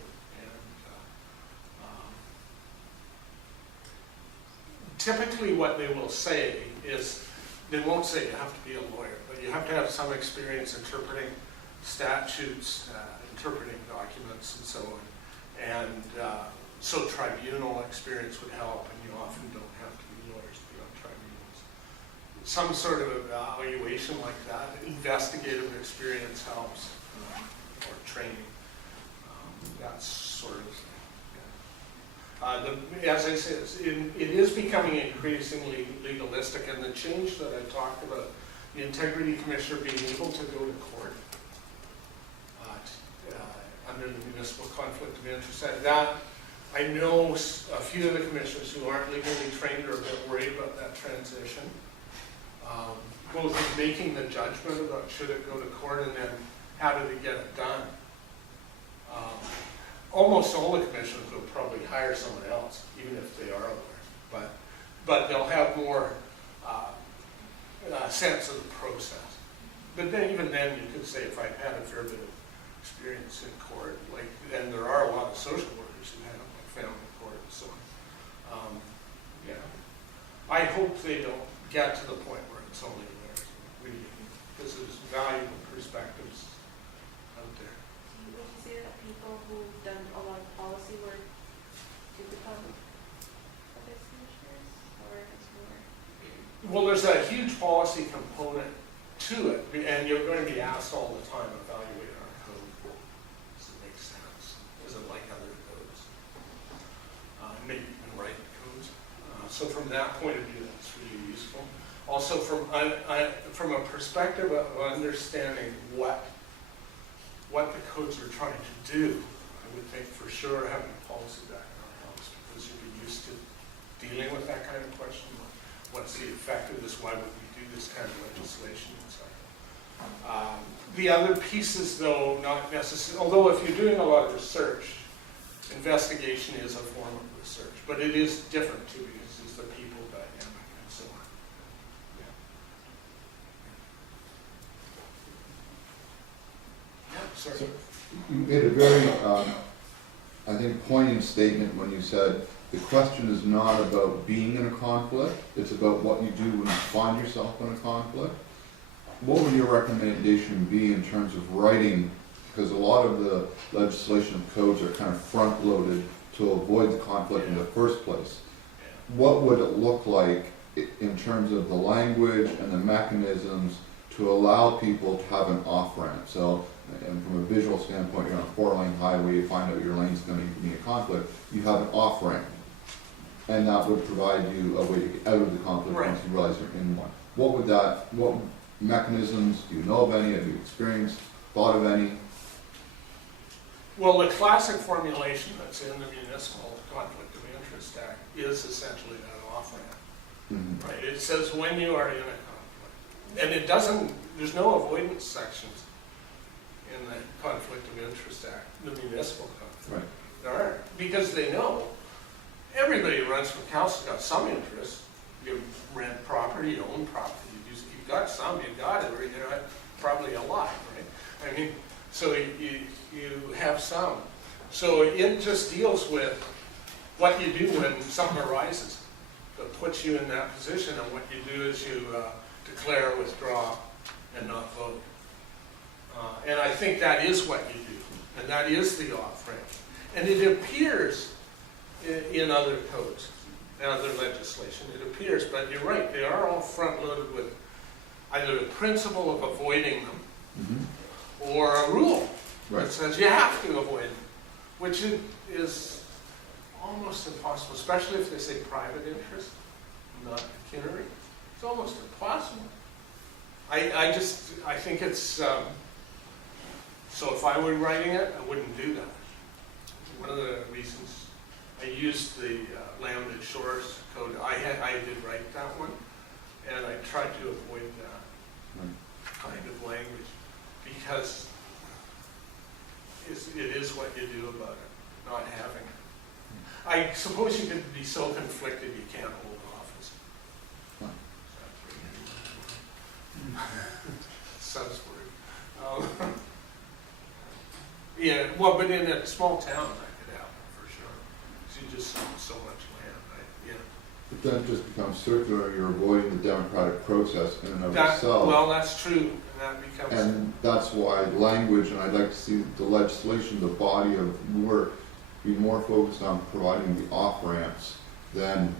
And typically what they will say is, they won't say you have to be a lawyer, but you have to have some experience interpreting statutes, interpreting documents, and so on. And so tribunal experience would help, and you often don't have to be lawyers to be on tribunals. Some sort of evaluation like that, investigative experience helps, or training, that sort of thing. As I said, it is becoming increasingly legalistic, and the change that I talked about, the integrity commissioner being able to go to court under the municipal conflict of interest act, that I know a few of the commissioners who aren't legally trained are a bit worried about that transition, both in making the judgment about should it go to court and then how do they get it done. Almost all the commissioners will probably hire someone else, even if they are lawyers, but they'll have more sense of the process. But then, even then, you could say if I've had a fair bit of experience in court, like, and there are a lot of social workers who have like family court and so on. Yeah, I hope they don't get to the point where it's only lawyers, really, because there's valuable perspectives out there. Would you say that people who've done a lot of policy work to become ethics commissioners, or it's more? Well, there's a huge policy component to it, and you're going to be asked all the time, evaluate our code. Does it make sense? Is it like other codes? Maybe even write codes. So from that point of view, that's really useful. Also, from a perspective of understanding what the codes are trying to do, I would think for sure having a policy background helps, because you'll be used to dealing with that kind of question. What's the effect of this? Why would we do this kind of legislation and so on? The other pieces, though, not necessarily, although if you're doing a lot of research, investigation is a form of research, but it is different too, because it's the people dynamic and so on. Yeah. Sorry. So you made a very, I think, poignant statement when you said the question is not about being in a conflict, it's about what you do when you find yourself in a conflict. What would your recommendation be in terms of writing, because a lot of the legislation and codes are kind of front-loaded to avoid the conflict in the first place. What would it look like in terms of the language and the mechanisms to allow people to have an off-ramp? So, and from a visual standpoint, you're on a 4-lane highway, you find out your lane's going to be a conflict, you have an off-ramp. And that would provide you a way to get out of the conflict once you realize you're in one. What mechanisms, do you know of any, have you experienced, thought of any? Well, the classic formulation that's in the Municipal Conflict of Interest Act is essentially that off-ramp. Mm-hmm. Right? It says when you are in a conflict. And it doesn't, there's no avoidance sections in the Conflict of Interest Act, the municipal conflict. Right. There aren't, because they know everybody who runs for council got some interest. You rent property, you own property, you've got some, you got it, or you know, probably a lot, right? I mean, so you have some. So it just deals with what you do when something arises that puts you in that position, and what you do is you declare, withdraw, and not vote. And I think that is what you do, and that is the off-ramp. And it appears in other codes and other legislation, it appears, but you're right, they are all front-loaded with either the principle of avoiding them, Mm-hmm. or a rule Right. that says you have to avoid them, which is almost impossible, especially if they say private interest, not pecuniary. It's almost impossible. I think it's, so if I were writing it, I wouldn't do that. One of the reasons I used the Land and Shores Code, I did write that one, and I tried to avoid that kind of language, because it is what you do about it, not having it. I suppose you could be so conflicted you can't hold office. Sudsbury. Yeah, well, but in a small town, that could happen for sure. 'Cause you just own so much land, right? Yeah. But then it just becomes circular, you're avoiding the democratic process in and of That, itself. well, that's true, and that becomes. And that's why language, and I'd like to see the legislation, the body of work, be more focused on providing the off-ramps than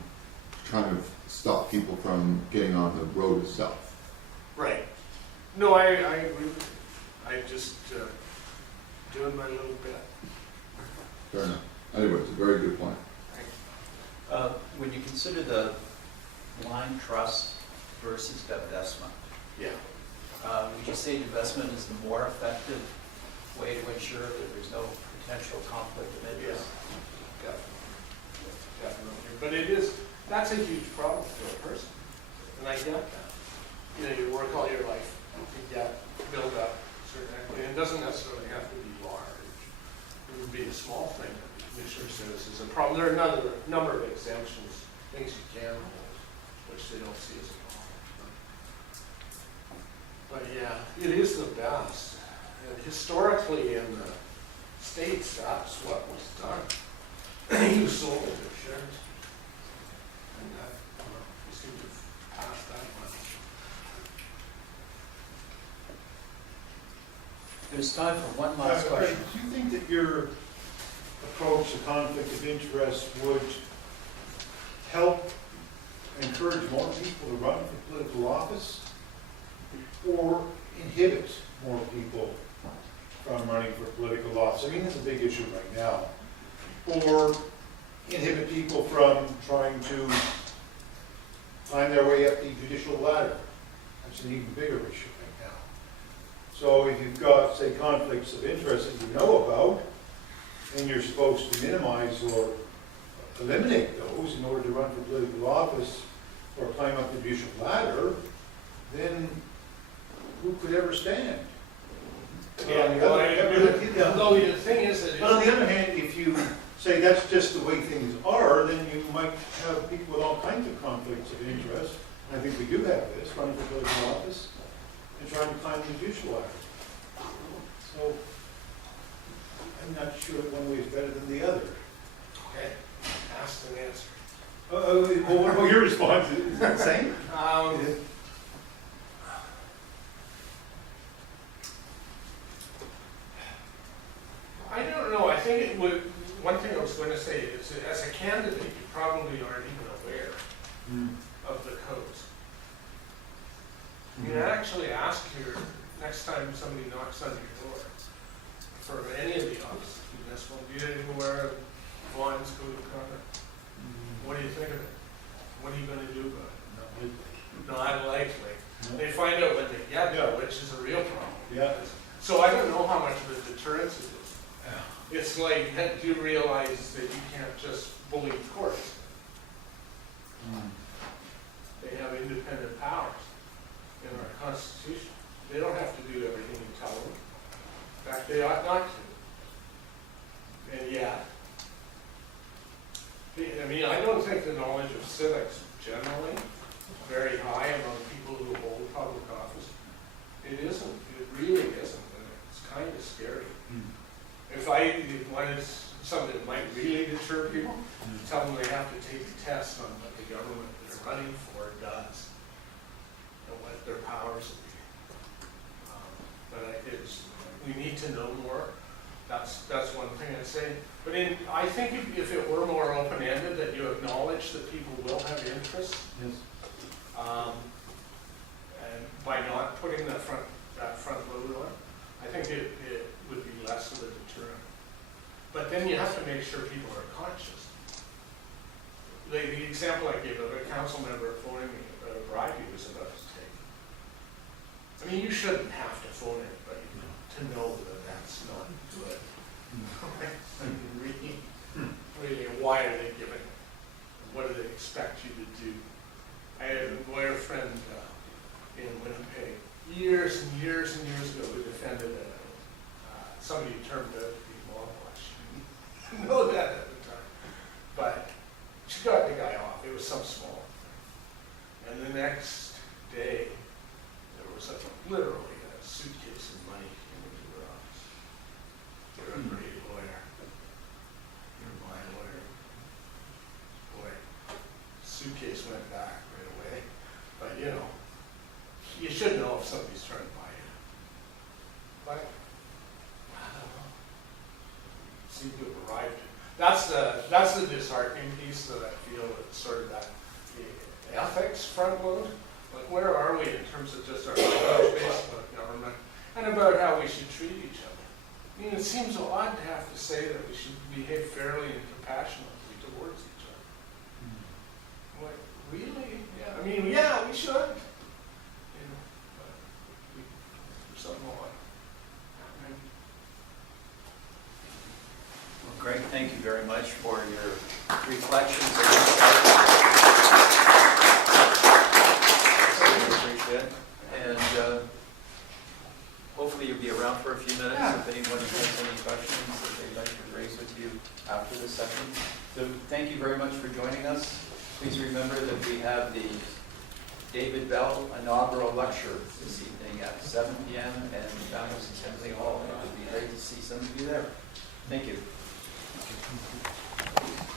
trying to stop people from getting on the road itself. Right. No, I agree with you. I just, doing my little bit. Fair enough. Anyway, it's a very good point. When you consider the line trust versus divestment, Yeah. would you say divestment is the more effective way to ensure that there's no potential conflict of interest? Definitely. But it is, that's a huge problem for a person, and I get that. You know, you work all your life to build up certain equity, and it doesn't necessarily have to be large. It would be a small thing that the commissioner says is a problem. There are another number of exemptions, things you can hold, which they don't see as a problem. But yeah, it is the best. And historically in the States, that's what was done. You sold their shares. And that, you seem to have passed that one. There's time for one last question. Do you think that your approach to conflict of interest would help encourage more people to run for political office, or inhibit more people from running for political office? I mean, it's a big issue right now. Or inhibit people from trying to climb their way up the judicial ladder. That's an even bigger issue right now. So if you've got, say, conflicts of interest that you know about, and you're supposed to minimize or eliminate those in order to run for political office or climb up the judicial ladder, then who could ever stand? Yeah, no, the thing is that But on the other hand, if you say that's just the way things are, then you might have people with all kinds of conflicts of interest. And I think we do have this, running for political office and trying to climb the judicial ladder. So I'm not sure that one way is better than the other. okay, asked and answered. Well, what about your response? Is that the same? I don't know. I think it would. One thing I was going to say is, that as a candidate, you probably aren't even aware of the codes. You can actually ask your next time somebody knocks on your door for any of the offices. Municipal, do you aware of Vaughn's code of conduct? What do you think of it? What are you going to do about it? Not likely. They find out when they get there, which is a real problem. Yeah. So I don't know how much of a deterrence it is. It's like, do you realize that you can't just bully the courts? They have independent powers in our Constitution. They don't have to do everything you tell them. In fact, they ought not to. And yet, I mean, I don't think the knowledge of civics generally is very high among people who hold public office. It isn't. It really isn't. And it's kind of scary. If I wanted something that might really deter people, tell them they have to take a test on what the government they're running for does and what their powers will be. But we need to know more. That's one thing I'd say. But I think if it were more open-ended, that you acknowledge that people will have interests, Yes. and by not putting that front load on, I think it would be less of a deterrent. But then you have to make sure people are conscious. The example I gave of a council member phoning me about a bribe he was about to take. I mean, you shouldn't have to phone anybody to know that that's not good. I mean, really, why are they giving it? What do they expect you to do? I had a lawyer friend in Winnipeg years and years and years ago who defended somebody who turned out to be law-wash. I didn't know that at the time. But she got the guy off. It was some small thing. And the next day, there was was literally a suitcase of money came into her office. You're a great lawyer. You're my lawyer. Boy, suitcase went back right away. But you know, you should know if somebody's trying to buy you. But I don't know. Seem to have arrived. That's the disheartening piece that I feel that sort of that the ethics front load. Like where are we in terms of just our knowledge base about government and about how we should treat each other? I mean, it seems odd to have to say that we should behave fairly and compassionately towards each other. Like, really? Yeah. I mean, yeah, we should. You know, but there's something wrong. Well, Greg, thank you very much for your reflections and insights. Appreciate it. And hopefully you'll be around for a few minutes if anyone has any questions that they'd like to raise with you after the session. So thank you very much for joining us. Please remember that we have the David Bell inaugural lecture this evening at 7 p.m. and down at Assembly Hall. It would be great to see some of you there. Thank you.